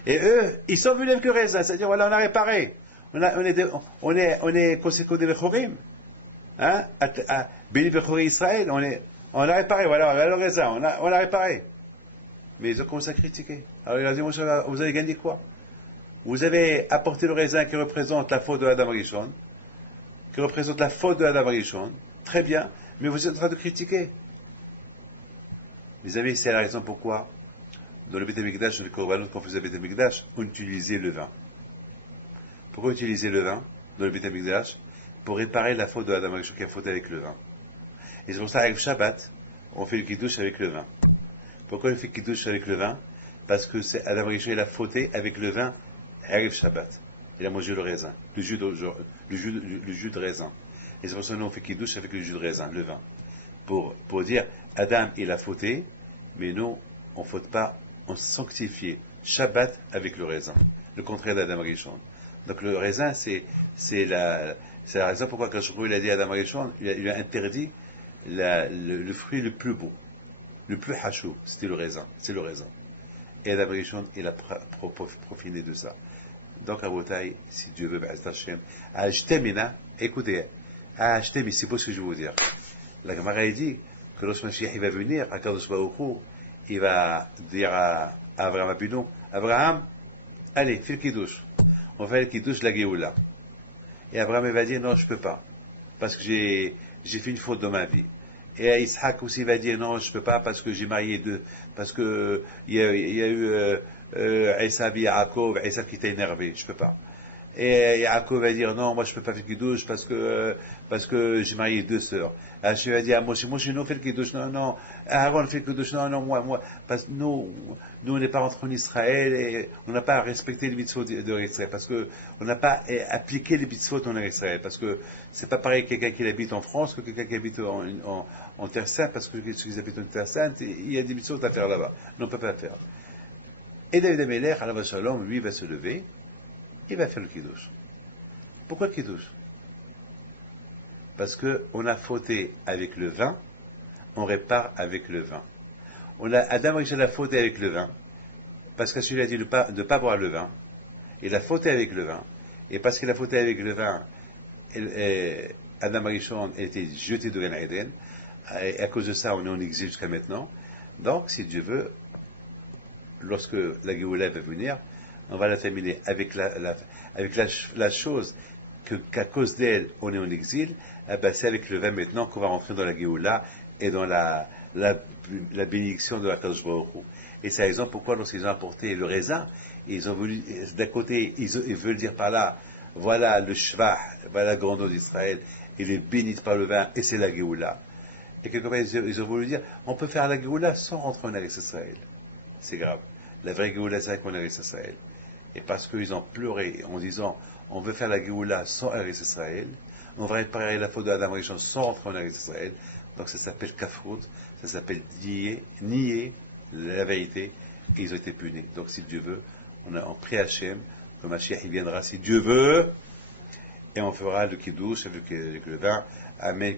Et eux, ils sont venus avec le raisin, c'est-à-dire, voilà, on a réparé. On est conséquent des Bechorim. Hein? À Béni Bechori Israël, on a réparé, voilà le raisin, on a réparé. Mais ils ont commencé à critiquer. Alors il a dit, vous avez gagné quoi? Vous avez apporté le raisin qui représente la faute de Adam Arishon, qui représente la faute de Adam Arishon, très bien, mais vous êtes en train de critiquer. Mes amis, c'est la raison pourquoi, dans le Beth Amikdash, dans le Korbanot, quand on faisait le Beth Amikdash, on utilisait le vin. Pourquoi utiliser le vin dans le Beth Amikdash? Pour réparer la faute de Adam Arishon qui a fauté avec le vin. Et c'est pour ça, avec Shabbat, on fait le kiddush avec le vin. Pourquoi on fait le kiddush avec le vin? Parce que c'est Adam Arishon, il a fauté avec le vin, Erev Shabbat. Il a mangé le raisin, le jus de raisin. Et c'est pour ça que nous on fait kiddush avec le jus de raisin, le vin. Pour dire, Adam, il a fauté, mais nous, on ne faute pas, on sanctifie Shabbat avec le raisin. Le contraire d'Adam Arishon. Donc le raisin, c'est la raison pourquoi quand il a dit à Adam Arishon, il a interdit le fruit le plus beau, le plus hachou, c'était le raisin, c'est le raisin. Et Adam Arishon, il a profiné de ça. Donc à Botaï, si Dieu veut, Hashem, écoutez, à acheter, mais c'est pas ce que je veux vous dire. La Gemara dit que lorsque Mashiach il va venir, Akadosh Baruch Hu, il va dire à Abraham Abinu, Abraham, allez, fais le kiddush. On fait le kiddush de la Géoula. Et Abraham il va dire, non, je peux pas, parce que j'ai fait une faute dans ma vie. Et Isaac aussi va dire, non, je peux pas, parce que j'ai marié deux, parce que il y a eu Esav et Yaakov, Esav qui était énervé, je peux pas. Et Yaakov va dire, non, moi je peux pas faire le kiddush parce que j'ai marié deux sœurs. Hachem va dire, Moshe, non, fais le kiddush, non, Aaron fait le kiddush, non, moi, parce que nous, on n'est pas rentrés en Israël et on n'a pas respecté les mitzvot de Israël, parce que on n'a pas appliqué les mitzvot en Israël, parce que c'est pas pareil quelqu'un qui habite en France que quelqu'un qui habite en Terre Sainte, parce que ceux qui habitent en Terre Sainte, il y a des mitzvot à faire là-bas. On ne peut pas faire. Et David Amelech, alav shalom, lui va se lever, il va faire le kiddush. Pourquoi le kiddush? Parce que on a fauté avec le vin, on répare avec le vin. Adam Rishon a fauté avec le vin, parce que celui a dit de ne pas boire le vin. Il a fauté avec le vin, et parce qu'il a fauté avec le vin, Adam Rishon a été jeté de Gan Eden, et à cause de ça, on est en exil jusqu'à maintenant. Donc, si Dieu veut, lorsque la Géoula va venir, on va la terminer avec la chose qu'à cause d'elle, on est en exil. C'est avec le vin maintenant qu'on va rentrer dans la Géoula et dans la bénédiction de la Kadosh Baruch Hu. Et c'est la raison pourquoi lorsqu'ils ont apporté le raisin, ils ont voulu, d'un côté, ils veulent dire par là, voilà le Shvach, voilà la grandeur d'Israël, il est béni par le vin, et c'est la Géoula. Et quelque part, ils ont voulu dire, on peut faire la Géoula sans rentrer en Eretz Israël. C'est grave. La vraie Géoula, c'est qu'on est en Eretz Israël. Et parce qu'ils ont pleuré en disant, on veut faire la Géoula sans Eretz Israël, on va réparer la faute de Adam Rishon sans rentrer en Eretz Israël. Donc ça s'appelle kafrout, ça s'appelle nier la vérité, et ils ont été punis. Donc si Dieu veut, on prie Hachem, que Mashiach il viendra si Dieu veut, et on fera le kiddush avec le vin. Amen.